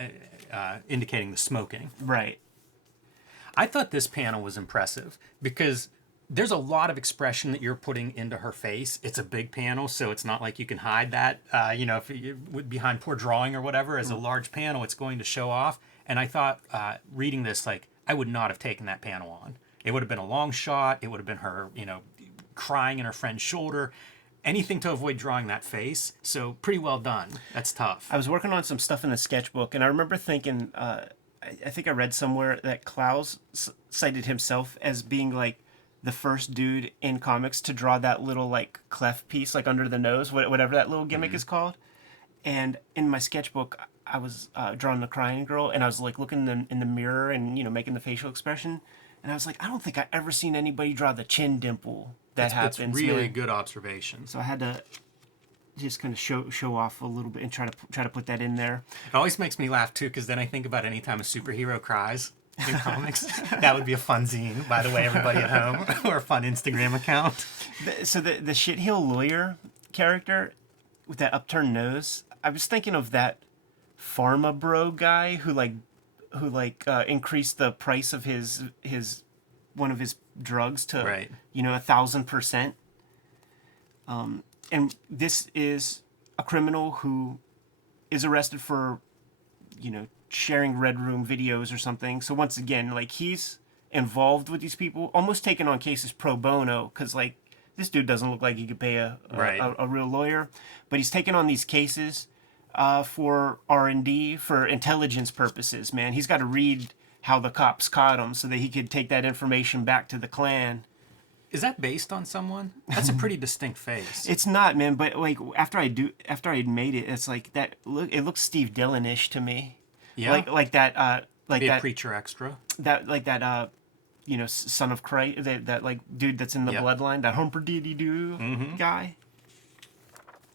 indicating the smoking. Right. I thought this panel was impressive because there's a lot of expression that you're putting into her face. It's a big panel, so it's not like you can hide that. You know, if you behind poor drawing or whatever, as a large panel, it's going to show off. And I thought, reading this, like, I would not have taken that panel on. It would have been a long shot. It would have been her, you know, crying in her friend's shoulder. Anything to avoid drawing that face. So pretty well done. That's tough. I was working on some stuff in the sketchbook, and I remember thinking, I think I read somewhere that Klaus cited himself as being like the first dude in comics to draw that little like cleft piece like under the nose, whatever that little gimmick is called. And in my sketchbook, I was drawing the crying girl, and I was like looking in the mirror and, you know, making the facial expression. And I was like, I don't think I ever seen anybody draw the chin dimple that happens. It's really man. good observation. So I had to just kind of show off a little bit and try to put that in there. It always makes me laugh too, because then I think about any time a superhero cries in comics. That would be a fun zine, by the way, everybody at home, or a fun Instagram account. So the shitheel lawyer character with that upturned nose, I was thinking of that pharma bro guy who increased the price of his one of his drugs to Right. you know 1,000%. And this is a criminal who is arrested for, you know, sharing Red Room videos or something. So once again, like, he's involved with these people, almost taking on cases pro bono, because like this dude doesn't look like he could pay a real lawyer, but he's taking on these cases for R&D, for intelligence purposes. Man, he's got to read how the cops caught him so that he could take that information back to the Klan. Is that based on someone? That's a pretty distinct face. It's not, man, but like after I'd made it, it's like that look. It looks Steve Dillon-ish to me. Yeah. Like that. Like Be that. a preacher extra. That like that. You know, son of Christ. That like dude that's in the bloodline. That Humper-Diddy-Doo guy.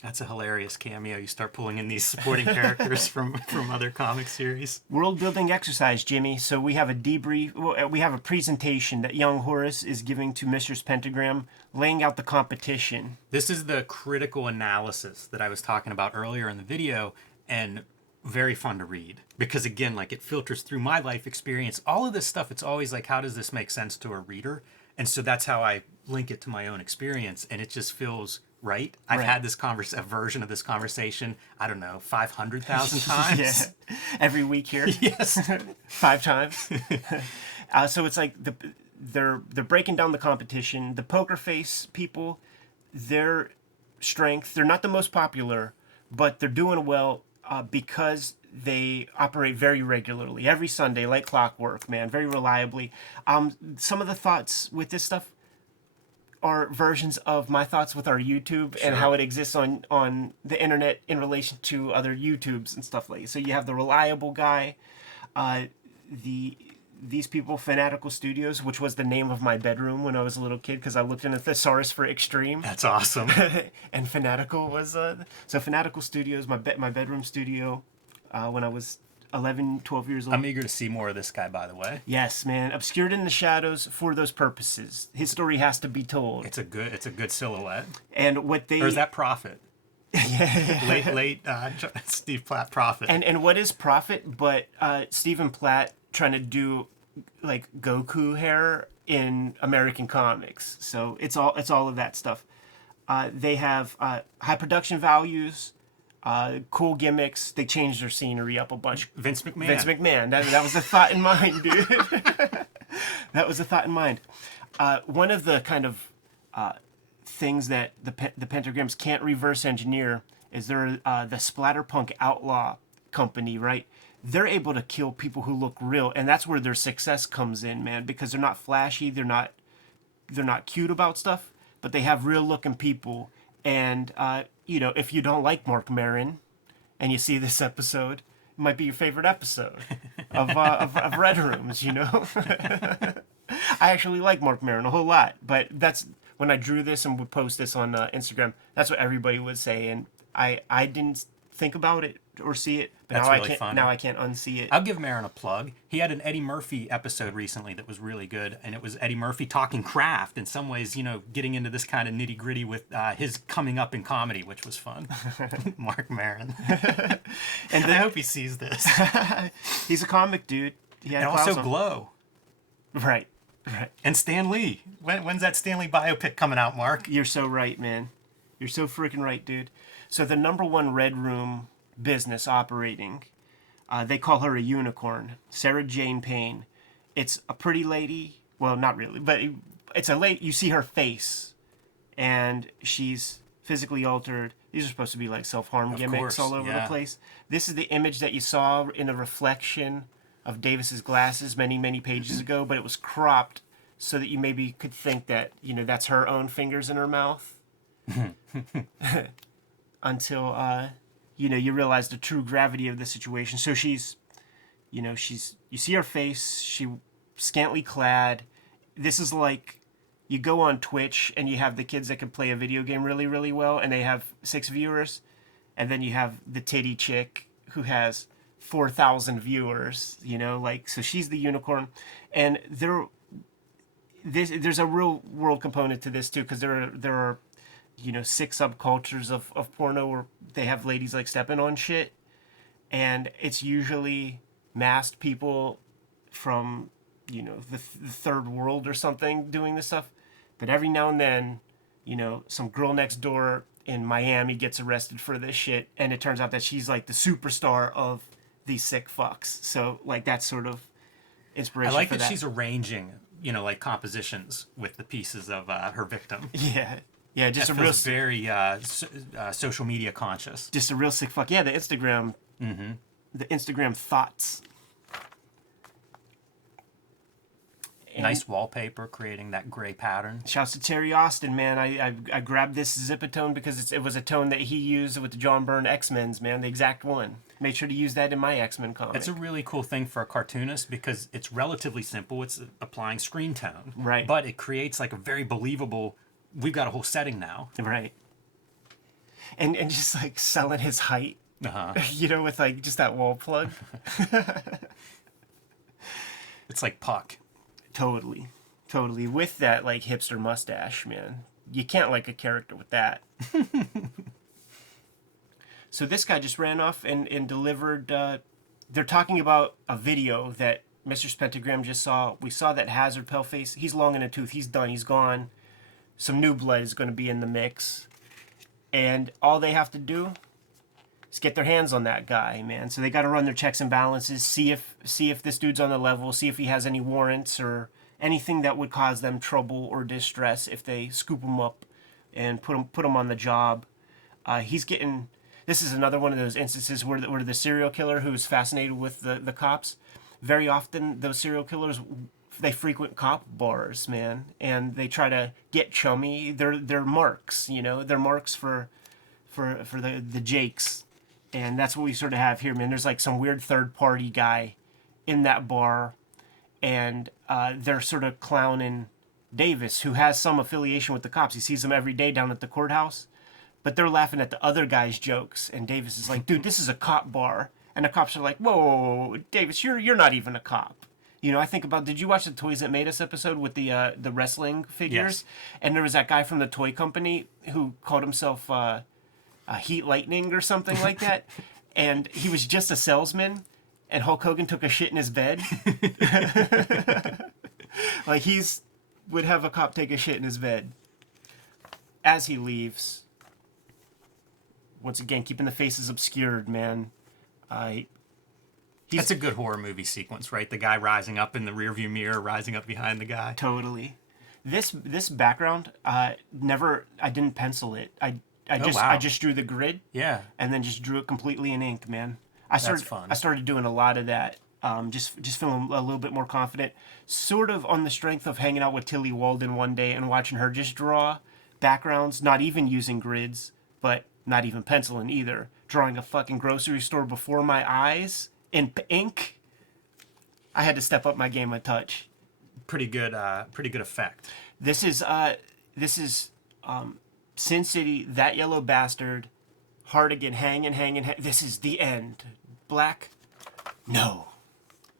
That's a hilarious cameo. You start pulling in these supporting characters from other comic series. World building exercise, Jimmy. So we have a debrief. Well, we have a presentation that young Horace is giving to Mr. Pentagram, laying out the competition. This is the critical analysis that I was talking about earlier in the video, and very fun to read because, again, like, it filters through my life experience. All of this stuff, it's always like, how does this make sense to a reader? And so that's how I link it to my own experience, and it just feels right. I've had this a version of this conversation, I don't know, 500,000 times. Yeah. Every week here. Yes. 5 times. So it's like they're breaking down the competition. The Pokerface people, their strength, they're not the most popular, but they're doing well because they operate very regularly, every Sunday, like clockwork, man, very reliably. Some of the thoughts with this stuff are versions of my thoughts with our YouTube and how it exists on the internet in relation to other YouTubes and stuff like that. So you have the reliable guy, these people, Fanatical Studios, which was the name of my bedroom when I was a little kid because I looked in a thesaurus for extreme. That's awesome. And Fanatical was so Fanatical Studios, my bedroom studio when I was 11, 12 years old. I'm eager to see more of this guy, by the way. Yes, man. Obscured in the shadows for those purposes. His story has to be told. It's a good silhouette. And what they... Or is that Prophet? late Steve Platt Prophet. And what is Prophet but Stephen Platt trying to do like Goku hair in American comics. So it's all of that stuff. They have high production values, cool gimmicks. They changed their scenery up a bunch. Vince McMahon. Vince McMahon. That was a thought in mind, dude. That was a thought in mind. One of the kind of things that the Pentagrams can't reverse engineer is they're the Splatterpunk Outlaw company, right? They're able to kill people who look real, and that's where their success comes in, man, because they're not flashy, they're not cute about stuff, but they have real looking people. And you know, if you don't like Mark Maron, and you see this episode, it might be your favorite episode of Red Rooms, you know? I actually like Mark Maron a whole lot, but that's when I drew this and would post this on Instagram, that's what everybody would say, and I didn't think about it or see it, but That's now really I can't funny. now I can't unsee it. I'll give Marin a plug. He had an Eddie Murphy episode recently that was really good, and it was Eddie Murphy talking craft. In some ways, getting into this kind of nitty gritty with his coming up in comedy, which was fun. Mark Maron. And I hope he sees this. He's a comic dude. He had And clouds also on. Glow. Right. And Stan Lee. When's that Stan Lee biopic coming out, Mark? You're so right, man. You're so freaking right, dude. So the number one Red Room business operating, they call her a unicorn, Sarah Jane Payne. It's a pretty lady. Well, not really, but it's a lady. You see her face, and she's physically altered. These are supposed to be like self-harm gimmicks course, all over yeah. the place. This is the image that you saw in the reflection of Davis's glasses many, many pages ago, but it was cropped so that you maybe could think that, that's her own fingers in her mouth. Until you realize the true gravity of the situation. So you see her face, she scantily clad. This is like you go on Twitch and you have the kids that can play a video game really, really well, and they have 6 viewers, and then you have the titty chick who has 4,000 viewers. So she's the unicorn, and there's a real world component to this too, because there are 6 subcultures of porno where they have ladies like stepping on shit, and it's usually masked people from the third world or something doing this stuff. But every now and then, some girl next door in Miami gets arrested for this shit, and it turns out that she's like the superstar of these sick fucks. So like that's sort of inspiration. I like for that she's arranging, like compositions with the pieces of her victim. Yeah, just That a real feels very social media conscious. just a real sick fuck. Yeah, the Instagram thoughts. And Nice wallpaper, creating that gray pattern. shouts to Terry Austin, man. I grabbed this Zipatone because it was a tone that he used with the John Byrne X-Men's, man, the exact one. Made sure to use that in my X-Men comic. It's a really cool thing for a cartoonist because it's relatively simple. It's applying screen tone. Right. But it creates like a very believable, we've got a whole setting now. Right. And just like selling his height, with like just that wall plug. It's like Puck. Totally. With that like hipster mustache, man. You can't like a character with that. So this guy just ran off and delivered. They're talking about a video that Mr. Pentagram just saw. We saw that Hazard Paleface. He's long in the tooth. He's done. He's gone. Some new blood is going to be in the mix. And all they have to do is get their hands on that guy, man. So they got to run their checks and balances, see if this dude's on the level, see if he has any warrants or anything that would cause them trouble or distress if they scoop him up and put him on the job. This is another one of those instances where the serial killer who's fascinated with the cops, very often those serial killers, they frequent cop bars, man, and they try to get chummy. They're marks, they're marks for the Jakes, and that's what we sort of have here, man. There's like some weird third party guy in that bar, and they're sort of clowning Davis, who has some affiliation with the cops. He sees them every day down at the courthouse, but they're laughing at the other guy's jokes, and Davis is like, dude, this is a cop bar, and the cops are like, whoa, Davis, you're not even a cop. I think about, did you watch the Toys That Made Us episode with the wrestling figures? Yes. And there was that guy from the toy company who called himself Heat Lightning or something like that. And he was just a salesman, and Hulk Hogan took a shit in his bed. Like would have a cop take a shit in his bed. As he leaves, once again, keeping the faces obscured, man. That's a good horror movie sequence, right? The guy rising up in the rearview mirror, rising up behind the guy. Totally. This background, I didn't pencil it. I just drew the grid. Yeah. And then just drew it completely in ink, man. That's fun. I started doing a lot of that. Just feeling a little bit more confident. Sort of on the strength of hanging out with Tilly Walden one day and watching her just draw backgrounds, not even using grids, but not even penciling either, drawing a fucking grocery store before my eyes in ink. I had to step up my game a touch. Pretty good effect. This is Sin City, That Yellow Bastard, Hardigan, hanging. This is the end. Black? No.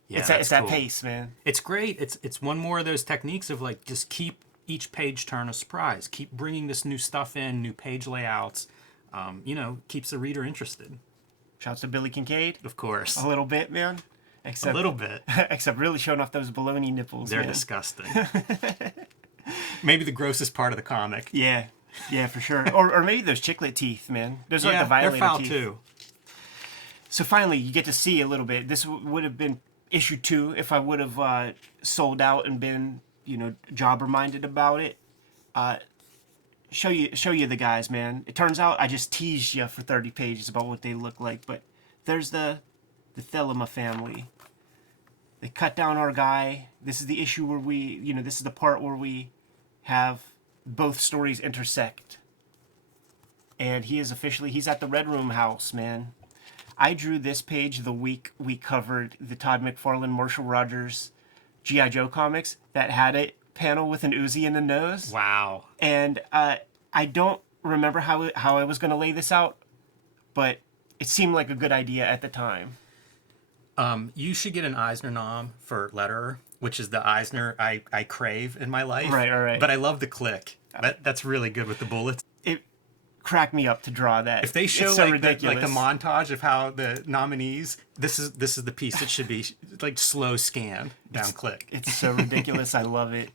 Yeah, It's that cool. pace, man. It's great. It's one more of those techniques of like just keep each page turn a surprise. Keep bringing this new stuff in, new page layouts. Keeps the reader interested. Shouts to Billy Kincaid. Of course. A little bit, man. A little bit. Except really showing off those baloney nipples. They're man. disgusting. Maybe the grossest part of the comic. Yeah, for sure. or maybe those chiclet teeth, man. Those are like the violator they're foul teeth. too. So finally, you get to see a little bit. This would have been issue 2 if I would have sold out and been, jobber minded about it. Show you the guys, man. It turns out I just teased you for 30 pages about what they look like, but there's the Thelema family. They cut down our guy. This is the issue where this is the part where we have both stories intersect. And he's at the Red Room house, man. I drew this page the week we covered the Todd McFarlane, Marshall Rogers G.I. Joe comics that had a panel with an Uzi in the nose. Wow. And I don't remember how I was going to lay this out, but it seemed like a good idea at the time. You should get an Eisner nom for letterer, which is the Eisner I crave in my life. Right. But I love the click. That's really good with the bullets. It cracked me up to draw that. If they show it's so like the ridiculous. montage of how the nominees, this is the piece that should be like slow scan down click. It's so ridiculous. I love it.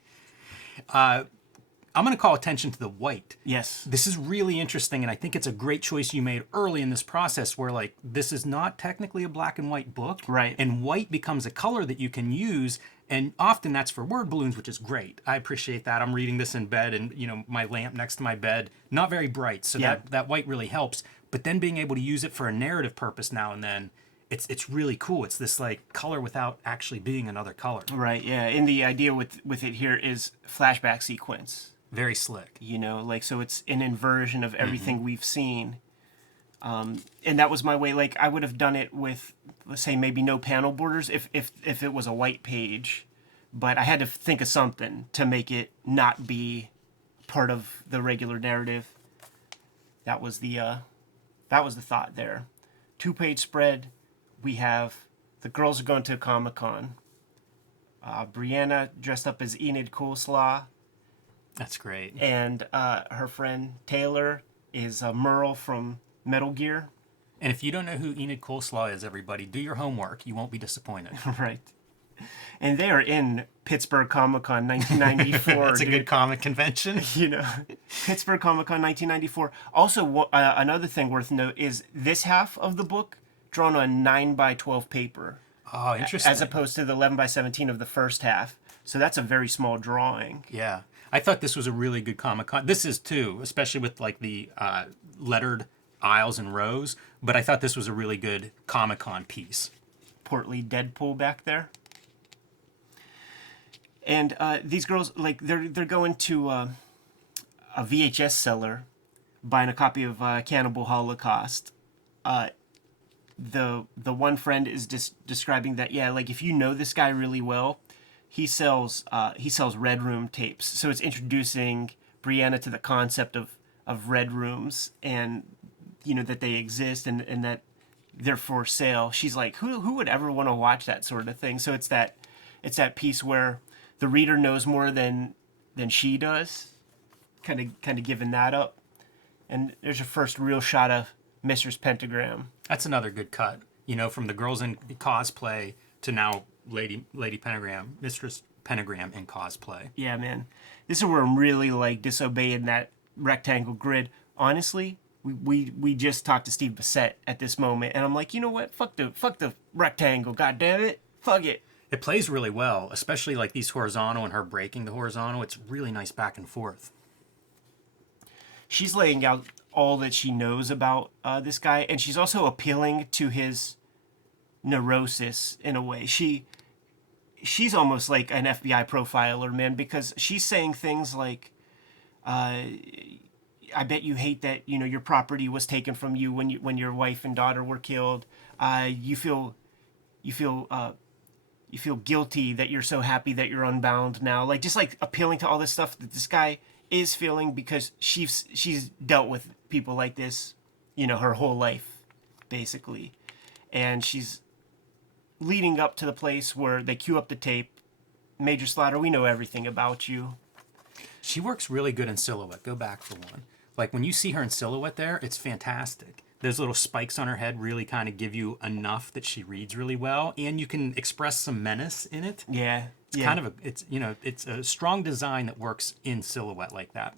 I'm going to call attention to the white. Yes. This is really interesting, and I think it's a great choice you made early in this process where, like, this is not technically a black and white book. Right. And white becomes a color that you can use, and often that's for word balloons, which is great. I appreciate that. I'm reading this in bed, and, my lamp next to my bed, not very bright, so that white really helps. But then being able to use it for a narrative purpose now and then, it's really cool. It's this, like, color without actually being another color. Right, yeah. And the idea with it here is flashback sequence. Very slick. So it's an inversion of everything we've seen. And that was my way. Like, I would have done it with, let's say, maybe no panel borders if it was a white page. But I had to think of something to make it not be part of the regular narrative. That was the thought there. 2-page spread. We have the girls are going to Comic-Con. Brianna dressed up as Enid Coleslaw. That's great. And her friend Taylor is Merle from Metal Gear. And if you don't know who Enid Coleslaw is, everybody, do your homework. You won't be disappointed. Right. And they are in Pittsburgh Comic-Con 1994. That's a good comic convention. Pittsburgh Comic-Con 1994. Also, another thing worth note is this half of the book drawn on 9x12 paper. Oh, interesting. As opposed to the 11x17 of the first half. So that's a very small drawing. Yeah. I thought this was a really good Comic-Con. This is too, especially with like the lettered aisles and rows. But I thought this was a really good Comic-Con piece. Portly Deadpool back there. And these girls, like, they're going to a VHS seller, buying a copy of Cannibal Holocaust. The one friend is describing that, like, if you know this guy really well, he sells Red Room tapes. So it's introducing Brianna to the concept of Red Rooms and, that they exist and that they're for sale. She's like, who would ever want to watch that sort of thing? So it's that piece where the reader knows more than she does, kind of giving that up. And there's your first real shot of Mistress Pentagram. That's another good cut. From the girls in cosplay to now Lady Pentagram, Mistress Pentagram in cosplay. Yeah, man. This is where I'm really like disobeying that rectangle grid. Honestly, we just talked to Steve Bissett at this moment, and I'm like, you know what? Fuck the rectangle. God damn it. Fuck it. It plays really well, especially like these horizontal and her breaking the horizontal. It's really nice back and forth. She's laying out all that she knows about this guy, and she's also appealing to his neurosis in a way. She's almost like an FBI profiler, man, because she's saying things like, I bet you hate that, you know, your property was taken from you when your wife and daughter were killed. You feel you feel you feel guilty that you're so happy that you're unbound now. Like, just like appealing to all this stuff that this guy is feeling, because she's dealt with people like this, you know, her whole life, basically. And she's leading up to the place where they cue up the tape. Major Slaughter, we know everything about you. She works really good in silhouette. Go back for one. Like when you see her in silhouette there, it's fantastic. Those little spikes on her head really kind of give you enough that she reads really well, and you can express some menace in it. Yeah. It's kind of a, it's, you know, it's a strong design that works in silhouette like that.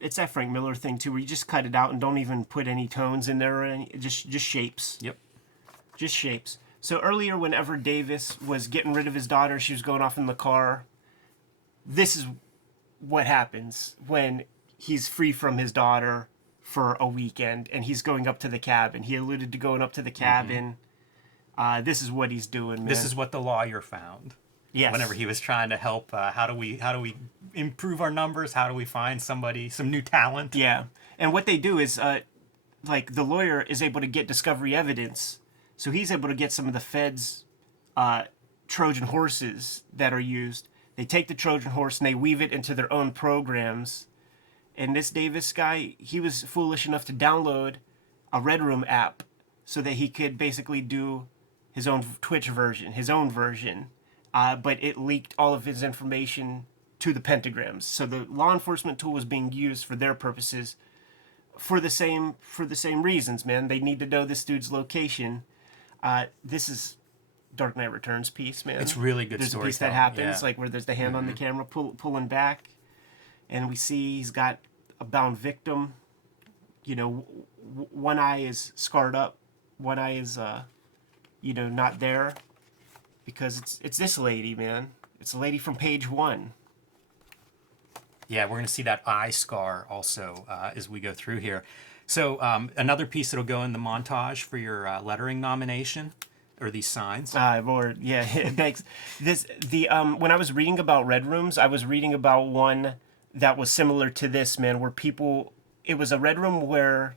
It's that Frank Miller thing too, where you just cut it out and don't even put any tones in there or any, just shapes. Yep. Just shapes. So earlier, whenever Davis was getting rid of his daughter, she was going off in the car. This is what happens when he's free from his daughter for a weekend and he's going up to the cabin. He alluded to going up to the cabin. This is what he's doing, man. This is what the lawyer found. Yes. Whenever he was trying to help, how do we improve our numbers? How do we find somebody, some new talent? Yeah. And what they do is, like, the lawyer is able to get discovery evidence. So he's able to get some of the feds' Trojan horses that are used. They take the Trojan horse and they weave it into their own programs. And this Davis guy, he was foolish enough to download a Red Room app so that he could basically do his own Twitch version, his own version. But it leaked all of his information to the Pentagrams. So the law enforcement tool was being used for their purposes for the same reasons, man. They need to know this dude's location. This is Dark Knight Returns piece, man. It's really good. There's a piece that happens, like where there's the hand on the camera pulling back, and we see he's got a bound victim. You know, one eye is scarred up, one eye is, you know, not there, because it's this lady, man. It's a lady from page 1. Yeah, we're going to see that eye scar also as we go through here. So another piece that'll go in the montage for your lettering nomination, or these signs. Lord, yeah, it makes this when I was reading about Red Rooms, I was reading about one that was similar to this, man, where it was a Red Room where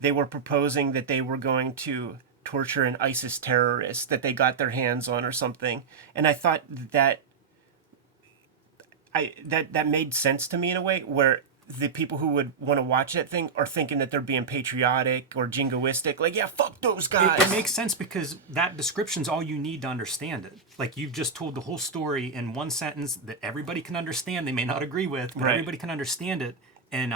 they were proposing that they were going to torture an ISIS terrorist that they got their hands on or something, and I thought that made sense to me in a way, where the people who would want to watch that thing are thinking that they're being patriotic or jingoistic. Like, yeah, fuck those guys. It makes sense because that description's all you need to understand it. Like, you've just told the whole story in one sentence that everybody can understand. They may not agree with, but everybody can understand it. And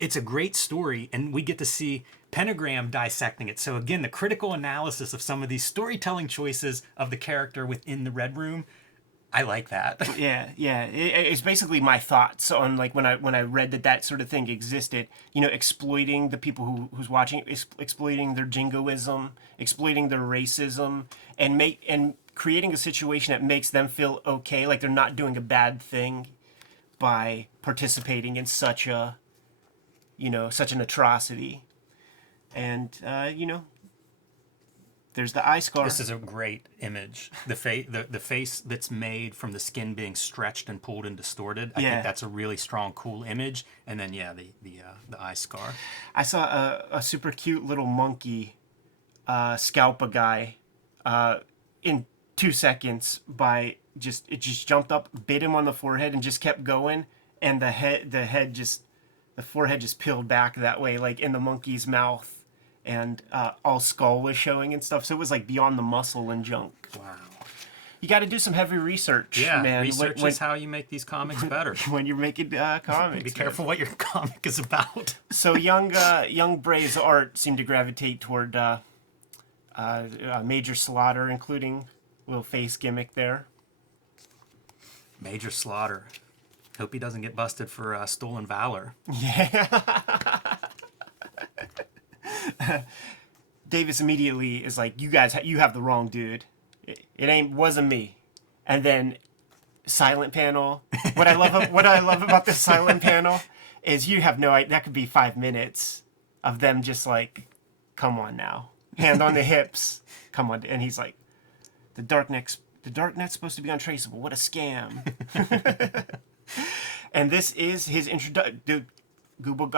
it's a great story, and we get to see Pentagram dissecting it. So again, the critical analysis of some of these storytelling choices of the character within the Red Room, I like that. Yeah. It's basically my thoughts on, like, when I read that sort of thing existed. You know, exploiting the people who's watching, exploiting their jingoism, exploiting their racism, and creating a situation that makes them feel okay, like they're not doing a bad thing by participating in such an atrocity. And you know, there's the eye scar. This is a great image. The face that's made from the skin being stretched and pulled and distorted. I think that's a really strong, cool image. And then the eye scar. I saw a super cute little monkey scalp a guy in 2 seconds by it just jumped up, bit him on the forehead, and just kept going. And the forehead just peeled back that way, like in the monkey's mouth. And all skull was showing and stuff. So it was like beyond the muscle and junk. Wow. You got to do some heavy research, man. Research is how you make these comics better. When you're making comics. Be careful what your comic is about. So young Bray's art seemed to gravitate toward Major Slaughter, including a little face gimmick there. Major Slaughter. Hope he doesn't get busted for stolen valor. Yeah. Davis immediately is like, you guys, you have the wrong dude. It wasn't me. And then silent panel. What I love about this silent panel is you have no idea. That could be 5 minutes of them just like, come on now, hand on the hips, come on. And he's like, the darknet's supposed to be untraceable. What a scam. And this is his introduction. Dude, Gooble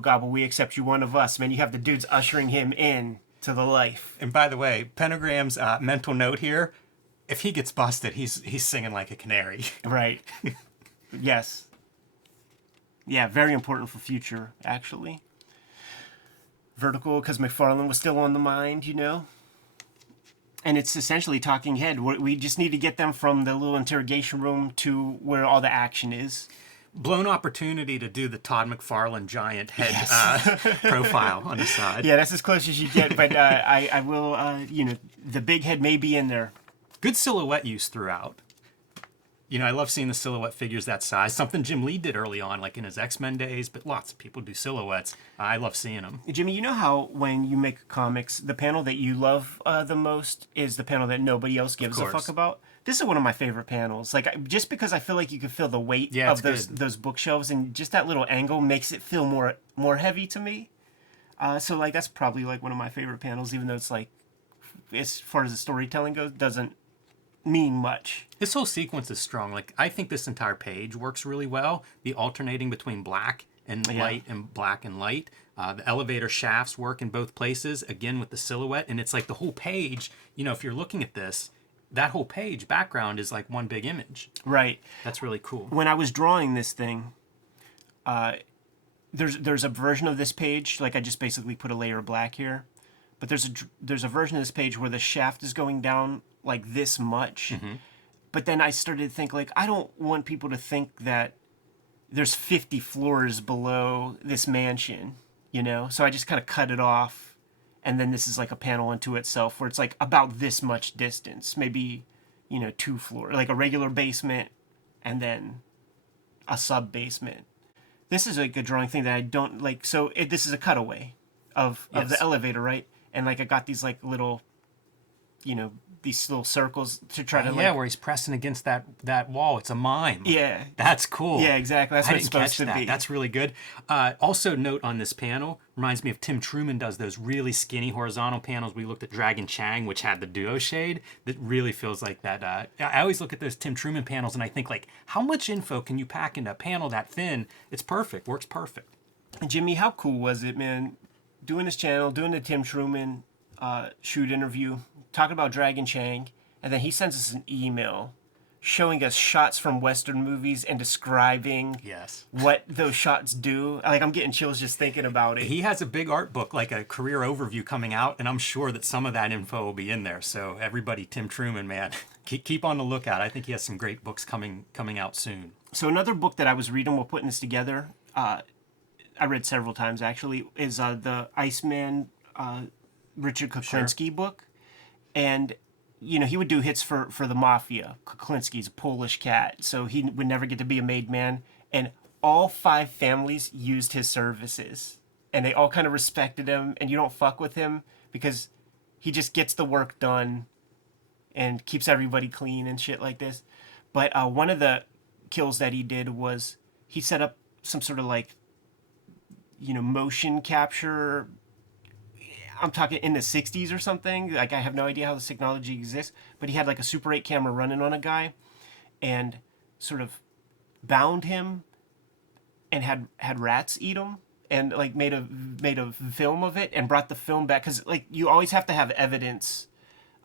gobble, we accept you one of us. Man, you have the dudes ushering him in to the life. And by the way, Pentagram's mental note here: if he gets busted, he's singing like a canary. Right. Yes. Yeah, very important for future, actually. Vertical, because McFarlane was still on the mind, you know? And it's essentially talking head. We just need to get them from the little interrogation room to where all the action is. Blown opportunity to do the Todd McFarlane giant head profile on the side. Yeah, that's as close as you get, but I will, the big head may be in there. Good silhouette use throughout. You know, I love seeing the silhouette figures that size. Something Jim Lee did early on, like in his X-Men days, but lots of people do silhouettes. I love seeing them. Jimmy, you know how when you make comics, the panel that you love the most is the panel that nobody else gives a fuck about? This is one of my favorite panels. Like, just because I feel like you can feel the weight of those bookshelves, and just that little angle makes it feel more heavy to me. So, like, that's probably, like, one of my favorite panels, even though it's, like, as far as the storytelling goes, doesn't mean much. This whole sequence is strong. Like, I think this entire page works really well. The alternating between black and light and black and light. The elevator shafts work in both places, again, with the silhouette. And it's like the whole page, you know, if you're looking at this, that whole page background is like one big image. Right. That's really cool. When I was drawing this thing, there's a version of this page, like I just basically put a layer of black here, but there's a version of this page where the shaft is going down like this much. Mm-hmm. But then I started to think, like, I don't want people to think that there's 50 floors below this mansion, you know? So I just kind of cut it off. And then this is like a panel unto itself where it's like about this much distance, maybe, 2 floors, like a regular basement and then a sub basement. This is like a drawing thing that I don't like. So this is a cutaway of the elevator, right? And like I got these like little, these little circles to try to where he's pressing against that wall. It's a mime. Yeah. That's cool. Yeah, exactly. That's what it's supposed to be. That's really good. Also note on this panel, reminds me of Tim Truman does those really skinny horizontal panels. We looked at Dragon Chang, which had the duo shade. That really feels like that. I always look at those Tim Truman panels and I think, like, how much info can you pack into a panel that thin? It's perfect. Works perfect. Jimmy, how cool was it, man? Doing this channel, doing the Tim Truman shoot interview, talking about Dragon Chang, and then he sends us an email showing us shots from Western movies and describing what those shots do. Like, I'm getting chills just thinking about it. He has a big art book, like a career overview coming out, and I'm sure that some of that info will be in there. So everybody, Tim Truman, man, keep on the lookout. I think he has some great books coming out soon. So another book that I was reading while putting this together, I read several times actually, is the Iceman Richard Kuklinski book. And, he would do hits for the mafia. Kuklinski's a Polish cat, so he would never get to be a made man. And all 5 families used his services. And they all kind of respected him, and you don't fuck with him because he just gets the work done and keeps everybody clean and shit like this. But one of the kills that he did was he set up some sort of like, motion capture. I'm talking in the 60s or something. Like, I have no idea how this technology exists, but he had like a Super 8 camera running on a guy and sort of bound him and had rats eat him and like made a film of it and brought the film back. Cause like you always have to have evidence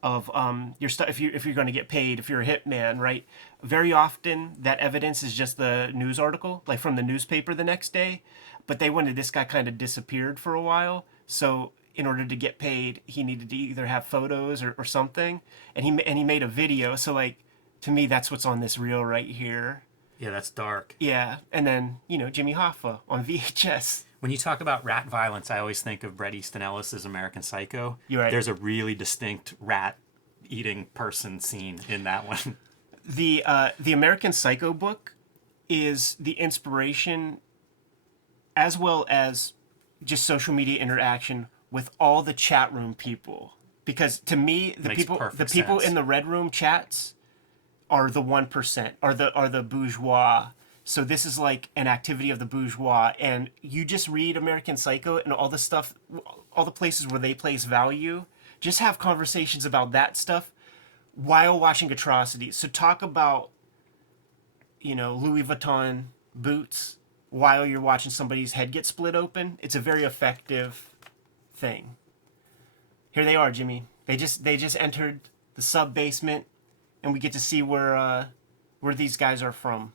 of your stuff if you're going to get paid, if you're a hitman, right? Very often that evidence is just the news article, like from the newspaper the next day. But they wanted this guy kind of disappeared for a while. So in order to get paid, he needed to either have photos or something. And he made a video. So like, to me, that's what's on this reel right here. Yeah, that's dark. Yeah. And then, Jimmy Hoffa on VHS. When you talk about rat violence, I always think of Bret Easton Ellis's American Psycho. You're right. There's a really distinct rat-eating person scene in that one. The American Psycho book is the inspiration as well as just social media interaction with all the chat room people. Because to me, the people in the Red Room chats are the 1%, are the bourgeois. So this is like an activity of the bourgeois, and you just read American Psycho and all the stuff, all the places where they place value, just have conversations about that stuff while watching atrocities. So talk about, Louis Vuitton boots while you're watching somebody's head get split open. It's a very effective thing. Here they are, Jimmy. They just entered the sub basement, and we get to see where these guys are from,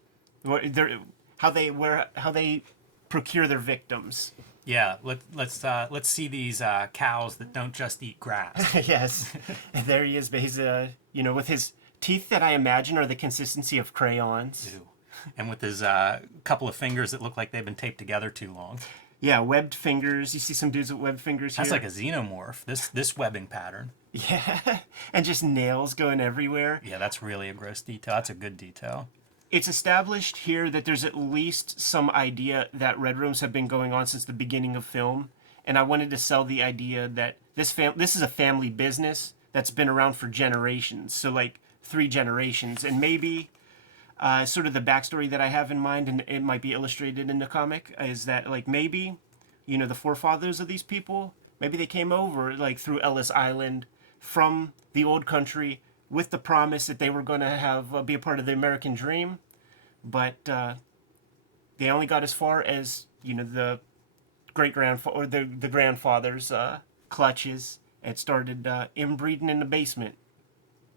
how they procure their victims. Yeah, let's see these cows that don't just eat grass. Yes, and there he is. But he's with his teeth that I imagine are the consistency of crayons. Ew. And with his couple of fingers that look like they've been taped together too long. Yeah, webbed fingers. You see some dudes with webbed fingers here. That's like a xenomorph. This webbing pattern. Yeah, and just nails going everywhere. Yeah, that's really a gross detail. That's a good detail. It's established here that there's at least some idea that red rooms have been going on since the beginning of film, and I wanted to sell the idea that this is a family business that's been around for generations, so like 3 generations, and maybe sort of the backstory that I have in mind, and it might be illustrated in the comic, is that like maybe, the forefathers of these people, maybe they came over like through Ellis Island from the old country with the promise that they were going to have be a part of the American dream, but they only got as far as the the grandfather's clutches and started inbreeding in the basement.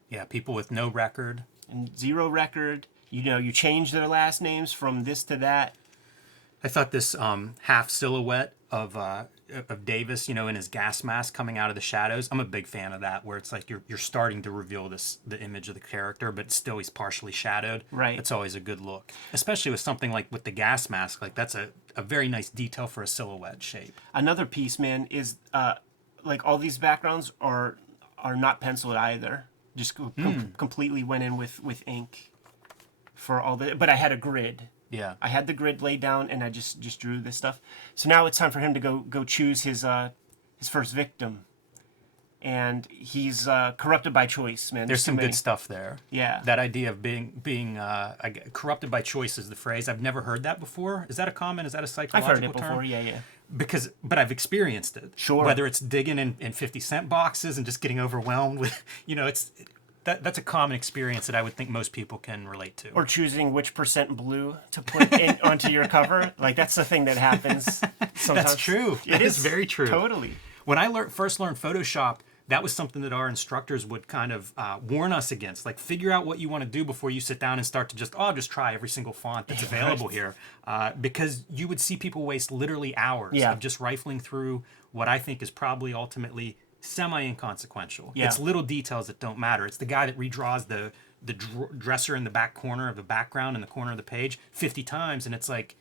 Yeah, people with no record and 0 record. You change their last names from this to that. I thought this half silhouette of Davis, in his gas mask coming out of the shadows. I'm a big fan of that, where it's like you're starting to reveal the image of the character, but still he's partially shadowed. Right. It's always a good look, especially with something like with the gas mask. Like that's a very nice detail for a silhouette shape. Another piece, man, is like all these backgrounds are not penciled either. Just completely went in with ink for all the. But I had a grid. Yeah. I had the grid laid down, and I just drew this stuff. So now it's time for him to go choose his first victim, and he's corrupted by choice, man. There's some good stuff there. Yeah. That idea of being corrupted by choice is the phrase. I've never heard that before. Is that a common? Is that a psychological term? I've heard it before. Yeah. But I've experienced it. Sure. Whether it's digging in 50-cent boxes and just getting overwhelmed with, that's a common experience that I would think most people can relate to. Or choosing which percent blue to put onto your cover. Like, that's the thing that happens sometimes. That's true. It is very true. Totally. When I first learned Photoshop, that was something that our instructors would kind of warn us against. Like, figure out what you want to do before you sit down and start to I'll just try every single font that's available here. Because you would see people waste literally hours of just rifling through what I think is probably ultimately semi-inconsequential. Yeah. It's little details that don't matter. It's the guy that redraws the dresser in the back corner of the background in the corner of the page 50 times, and it's like,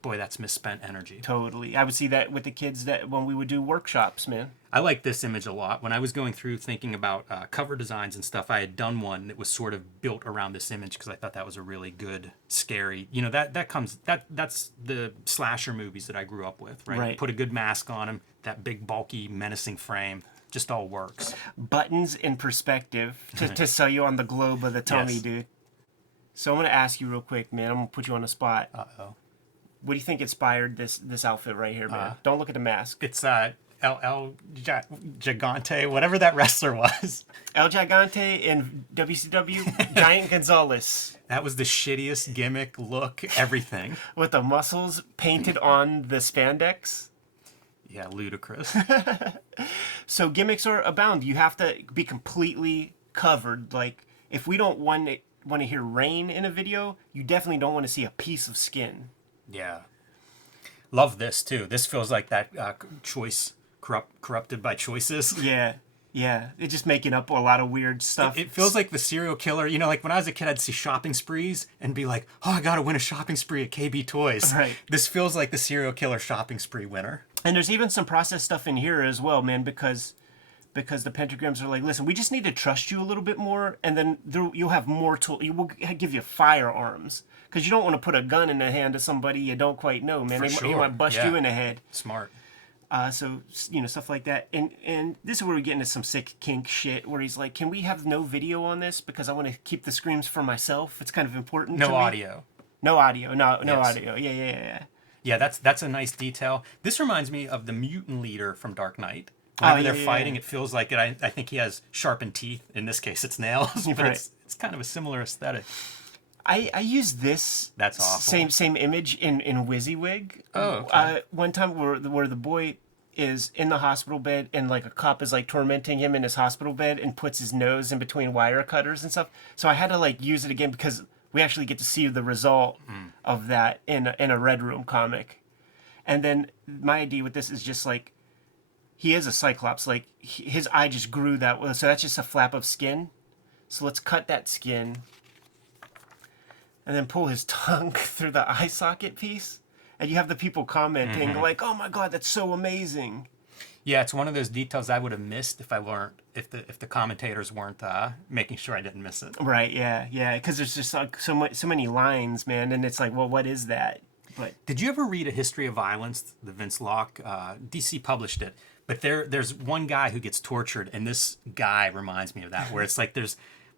boy, that's misspent energy. Totally. I would see that with the kids that when we would do workshops, man. I like this image a lot. When I was going through thinking about cover designs and stuff, I had done one that was sort of built around this image because I thought that was a really good, scary. That's the slasher movies that I grew up with, right? Right. Put a good mask on him, that big, bulky, menacing frame, just all works. Buttons in perspective to sell you on the globe of the tummy, Yes. dude. So I'm going to ask you real quick, man. I'm going to put you on the spot. Uh-oh. What do you think inspired this outfit right here, man? Don't look at the mask. It's El Gigante, whatever that wrestler was. El Gigante in WCW, Giant Gonzalez. That was the shittiest gimmick, look, everything. With the muscles painted on the spandex. Yeah, ludicrous. So gimmicks are abound. You have to be completely covered. Like, if we don't want to hear rain in a video, you definitely don't want to see a piece of skin. Yeah. Love this, too. This feels like that choice, corrupted by choices. Yeah. It's just making up a lot of weird stuff. It feels like the serial killer. Like when I was a kid, I'd see shopping sprees and be like, oh, I got to win a shopping spree at KB Toys. Right. This feels like the serial killer shopping spree winner. And there's even some process stuff in here as well, man, because the pentagrams are like, listen, we just need to trust you a little bit more, and then you'll have more tools. We'll give you firearms. Because you don't want to put a gun in the hand of somebody you don't quite know, man. They might bust you in the head. Smart. So, stuff like that. And this is where we get into some sick kink shit, where he's like, can we have no video on this? Because I want to keep the screams for myself. It's kind of important to me. No audio. No audio. No Yes. audio. Yeah. Yeah, that's a nice detail. This reminds me of the mutant leader from Dark Knight. Whenever they're fighting, it feels like it. I think he has sharpened teeth. In this case, it's nails. But Right. it's kind of a similar aesthetic. I used this That's awful. same image in WYSIWYG. Oh, okay. One time where the boy is in the hospital bed and like a cop is like tormenting him in his hospital bed and puts his nose in between wire cutters and stuff. So I had to like use it again because we actually get to see the result of that in a Red Room comic. And then my idea with this is just like he is a Cyclops. Like his eye just grew that way, so that's just a flap of skin. So let's cut that skin and then pull his tongue through the eye socket piece. And you have the people commenting like, "Oh my god, that's so amazing." Yeah, it's one of those details I would have missed if the commentators weren't making sure I didn't miss it. Right? Yeah. Because there's just like so many lines, man, and it's like, well, what is that? But Did you ever read A History of Violence, the Vince Locke? DC published it, but there's one guy who gets tortured, and this guy reminds me of that, where it's like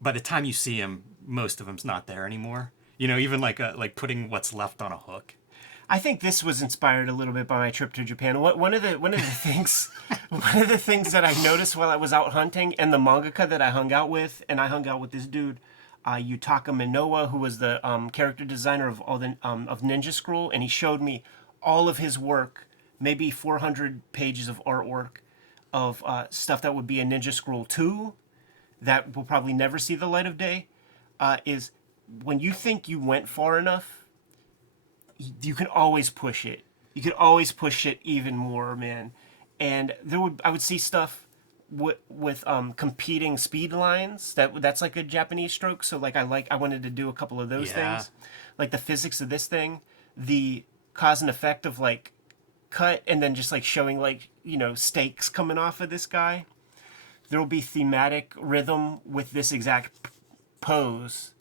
by the time you see him, most of him's not there anymore. You know, even like putting what's left on a hook. I think this was inspired a little bit by my trip to Japan. One of the things that I noticed while I was out hunting, and the mangaka that I hung out with, and I hung out with this dude, Yutaka Minowa, who was the character designer of all the of Ninja Scroll, and he showed me all of his work, maybe 400 pages of artwork of stuff that would be a Ninja Scroll 2 that will probably never see the light of day. Is when you think you went far enough, you can always push it. You can always push it even more, man. And I would see stuff with competing speed lines. That's like a Japanese stroke. So like I wanted to do a couple of those things, like the physics of this thing, the cause and effect of like cut and then just like showing like stakes coming off of this guy. There will be thematic rhythm with this exact pose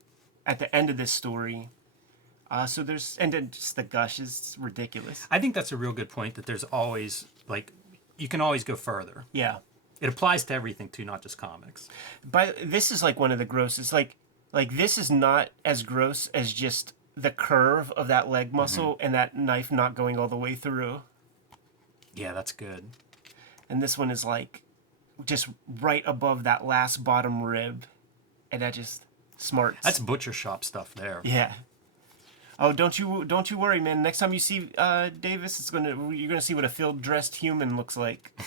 at the end of this story. So there's, and then just the gush is ridiculous. I think that's a real good point, that there's always, like, you can always go further. Yeah. It applies to everything, too, not just comics. But this is like one of the grossest. Like this is not as gross as just the curve of that leg muscle and that knife not going all the way through. Yeah, that's good. And this one is like just right above that last bottom rib. And that just smarts. That's butcher shop stuff there. Yeah. Oh, don't you worry, man. Next time you see Davis, you're gonna see what a field dressed human looks like.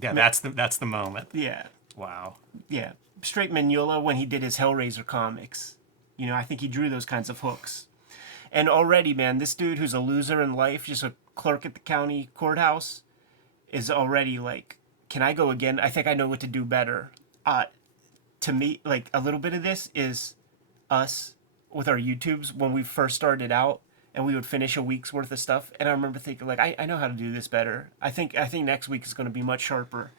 Yeah, that's the moment. Yeah. Wow. Yeah. Straight Mignola when he did his Hellraiser comics. I think he drew those kinds of hooks. And already, man, this dude who's a loser in life, just a clerk at the county courthouse, is already like, can I go again? I think I know what to do better. To me, like a little bit of this is us with our YouTubes when we first started out, and we would finish a week's worth of stuff. And I remember thinking, like, I know how to do this better. I think next week is going to be much sharper.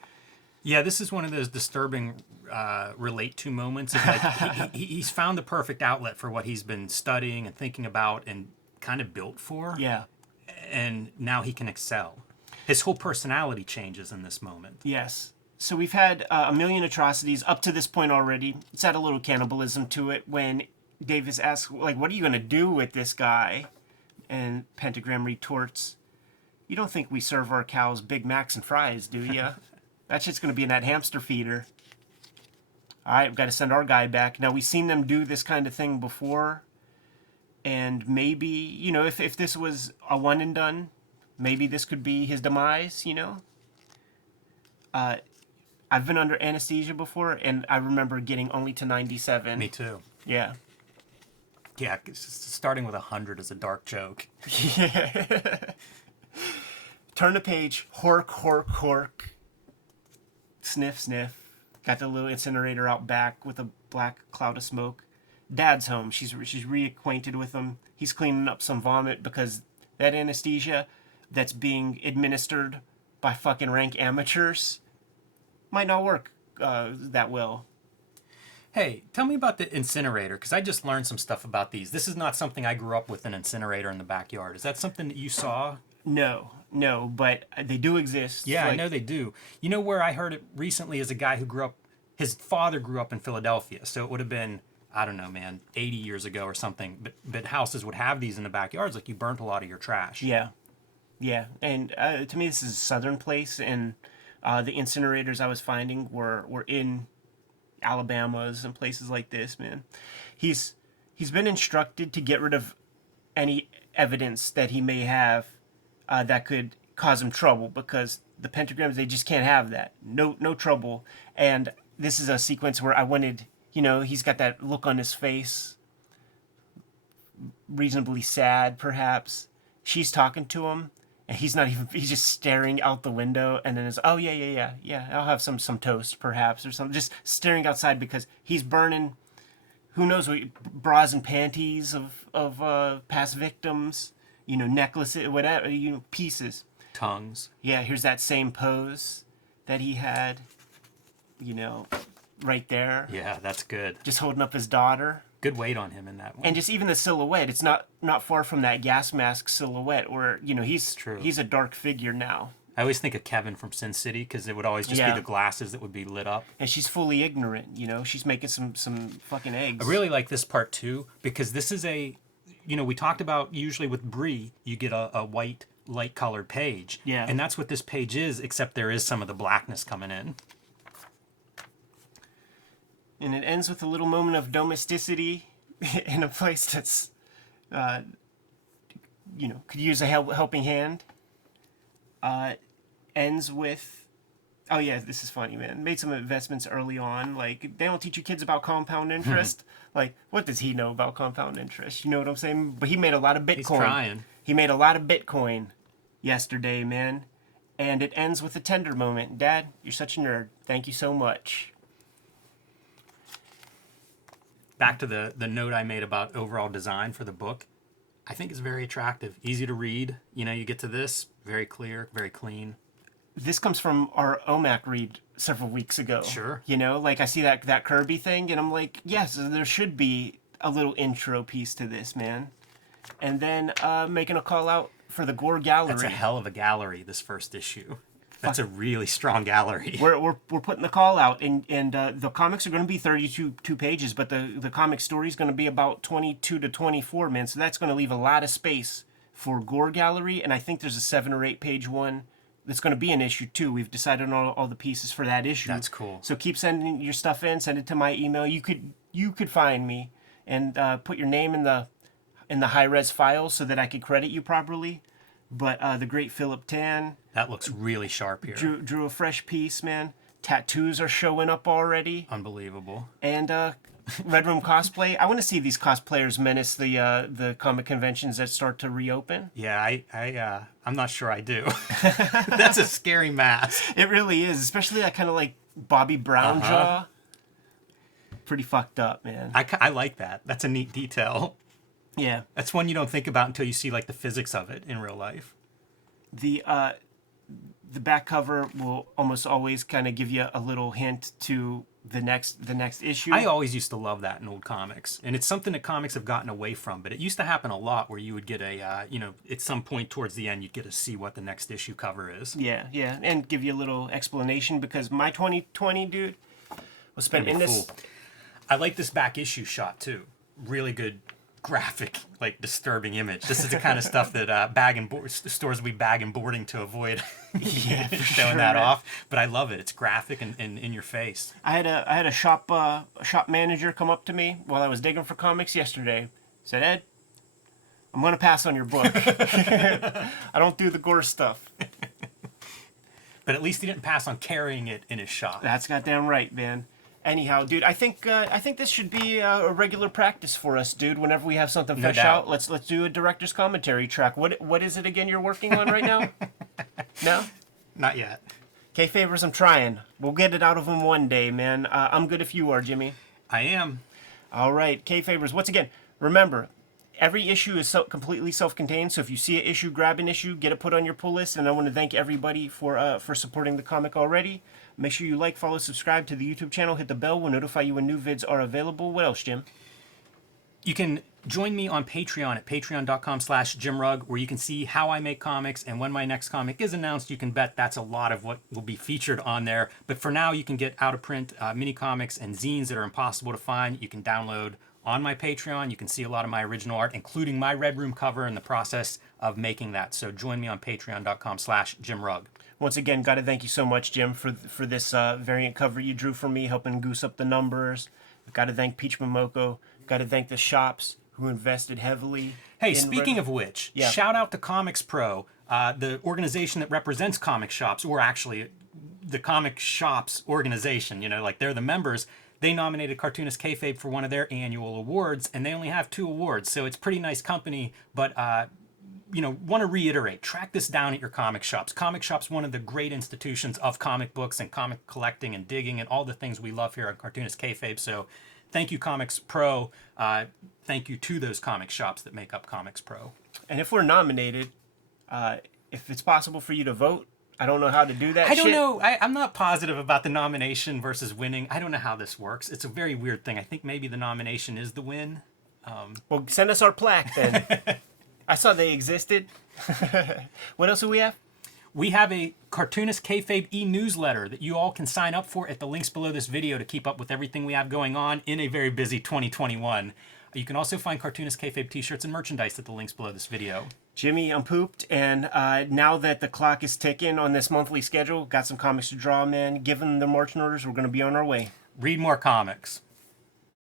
Yeah, this is one of those disturbing relate to moments. Of like he's found the perfect outlet for what he's been studying and thinking about and kind of built for. Yeah. And now he can excel. His whole personality changes in this moment. Yes. So we've had a million atrocities up to this point already. It's had a little cannibalism to it when Davis asks, like, what are you going to do with this guy? And Pentagram retorts, you don't think we serve our cows Big Macs and fries, do you? That shit's going to be in that hamster feeder. All right, we've got to send our guy back. Now, we've seen them do this kind of thing before. And maybe, if this was a one and done, maybe this could be his demise, I've been under anesthesia before, and I remember getting only to 97. Me too. Yeah. Yeah, starting with 100 is a dark joke. Yeah. Turn the page. Hork, hork, hork. Sniff, sniff. Got the little incinerator out back with a black cloud of smoke. Dad's home. She's reacquainted with him. He's cleaning up some vomit because that anesthesia that's being administered by fucking rank amateurs might not work that well. Hey, tell me about the incinerator, because I just learned some stuff about these. This is not something I grew up with, an incinerator in the backyard. Is that something that you saw? No, but they do exist. Yeah, I know they do. You know where I heard it recently is a guy who his father grew up in Philadelphia, so it would have been, I don't know, man, 80 years ago or something, but houses would have these in the backyards, like you burnt a lot of your trash. Yeah, and to me this is a southern place, and the incinerators I was finding were in Alabamas and places like this, man. He's been instructed to get rid of any evidence that he may have that could cause him trouble, because the pentagrams, they just can't have that. No trouble. And this is a sequence where I wanted, he's got that look on his face, reasonably sad perhaps. She's talking to him and he's just staring out the window, and then it's, oh yeah, I'll have some toast perhaps or something, just staring outside because he's burning who knows what bras and panties of past victims, necklaces, whatever, pieces. Tongues. Yeah, here's that same pose that he had, right there. Yeah, that's good. Just holding up his daughter. Good weight on him in that one. And just even the silhouette, it's not far from that gas mask silhouette where, he's a dark figure now. I always think of Kevin from Sin City, because it would always just be the glasses that would be lit up. And she's fully ignorant, she's making some fucking eggs. I really like this part too, because this is we talked about usually with Brie, you get a white, light colored page. Yeah. And that's what this page is, except there is some of the blackness coming in. And it ends with a little moment of domesticity in a place that's, could use a helping hand. Ends with, oh yeah, this is funny, man. Made some investments early on. Like, they don't teach you kids about compound interest. Like, what does he know about compound interest? You know what I'm saying? But he made a lot of Bitcoin. He's trying. He made a lot of Bitcoin yesterday, man. And it ends with a tender moment. Dad, you're such a nerd. Thank you so much. Back to the note I made about overall design for the book. I think it's very attractive. Easy to read. You get to this, very clear, very clean. This comes from our OMAC read several weeks ago. Sure. Like I see that Kirby thing, and I'm like, yes, there should be a little intro piece to this, man. And then making a call out for the Gore Gallery. That's a hell of a gallery, this first issue. That's a really strong gallery. We're putting the call out, and the comics are going to be 32 pages, but the comic story is going to be about 22 to 24, man. So that's going to leave a lot of space for Gore Gallery, and I think there's a 7 or 8 page one that's going to be an issue too. We've decided on all the pieces for that issue. That's cool. So keep sending your stuff in. Send it to my email. You could find me and put your name in the high res file so that I could credit you properly. But the great Philip Tan. That looks really sharp here. Drew a fresh piece, man. Tattoos are showing up already. Unbelievable. And Red Room cosplay. I want to see these cosplayers menace the comic conventions that start to reopen. Yeah, I'm not sure I do. That's a scary mask. It really is, especially that kind of like Bobby Brown jaw. Pretty fucked up, man. I like that. That's a neat detail. Yeah. That's one you don't think about until you see like the physics of it in real life. The back cover will almost always kind of give you a little hint to the next issue. I always used to love that in old comics, and it's something that comics have gotten away from. But it used to happen a lot, where you would get a, at some point towards the end, you'd get to see what the next issue cover is. Yeah, and give you a little explanation, because my 2020, dude, was spent in this. I like this back issue shot too. Really good graphic, like disturbing image. This is the kind of stuff that stores we bag and boarding to avoid showing that off. But I love it. It's graphic and in your face. I had a shop manager come up to me while I was digging for comics yesterday. Said, Ed, I'm gonna pass on your book. I don't do the gore stuff. But at least he didn't pass on carrying it in his shop. That's goddamn right, man. Anyhow, dude, I think this should be a regular practice for us, dude. Whenever we have something fresh out, let's do a director's commentary track. What is it again you're working on right now? No? Not yet. Kayfabers, I'm trying. We'll get it out of him one day, man. I'm good if you are, Jimmy. I am. All right, Kayfabers. Once again, remember, every issue is completely self-contained. So if you see an issue, grab an issue, get it put on your pull list. And I want to thank everybody for supporting the comic already. Make sure you like, follow, subscribe to the YouTube channel. Hit the bell. We'll notify you when new vids are available. What else, Jim? You can join me on Patreon at patreon.com/JimRugg, where you can see how I make comics. And when my next comic is announced, you can bet that's a lot of what will be featured on there. But for now, you can get out-of-print mini comics and zines that are impossible to find. You can download on my Patreon. You can see a lot of my original art, including my Red Room cover and the process of making that. So join me on patreon.com/JimRugg. Once again, got to thank you so much, Jim, for this variant cover you drew for me, helping goose up the numbers. Got to thank Peach Momoko. Got to thank the shops who invested heavily. Hey, speaking of which, Yeah. shout out to Comics Pro, the organization that represents comic shops, or actually the comic shops organization. You know, like they're the members. They nominated Cartoonist Kayfabe for one of their annual awards, and they only have 2 awards, so it's pretty nice company. But you know, want to reiterate, track this down at your comic shops. Comic shops, one of the great institutions of comic books and comic collecting and digging and all the things we love here at Cartoonist Kayfabe. So thank you, Comics Pro. Thank you to those comic shops that make up Comics Pro. And if we're nominated, if it's possible for you to vote, I don't know how to do that. I don't know. I'm not positive about the nomination versus winning. I don't know how this works. It's a very weird thing. I think maybe the nomination is the win. Well, send us our plaque then. I saw they existed. What else do we have? We have a Cartoonist Kayfabe e-newsletter that you all can sign up for at the links below this video to keep up with everything we have going on in a very busy 2021. You can also find Cartoonist Kayfabe t-shirts and merchandise at the links below this video. Jimmy, I'm pooped, and now that the clock is ticking on this monthly schedule, got some comics to draw, man. Given the marching orders, we're going to be on our way. Read more comics.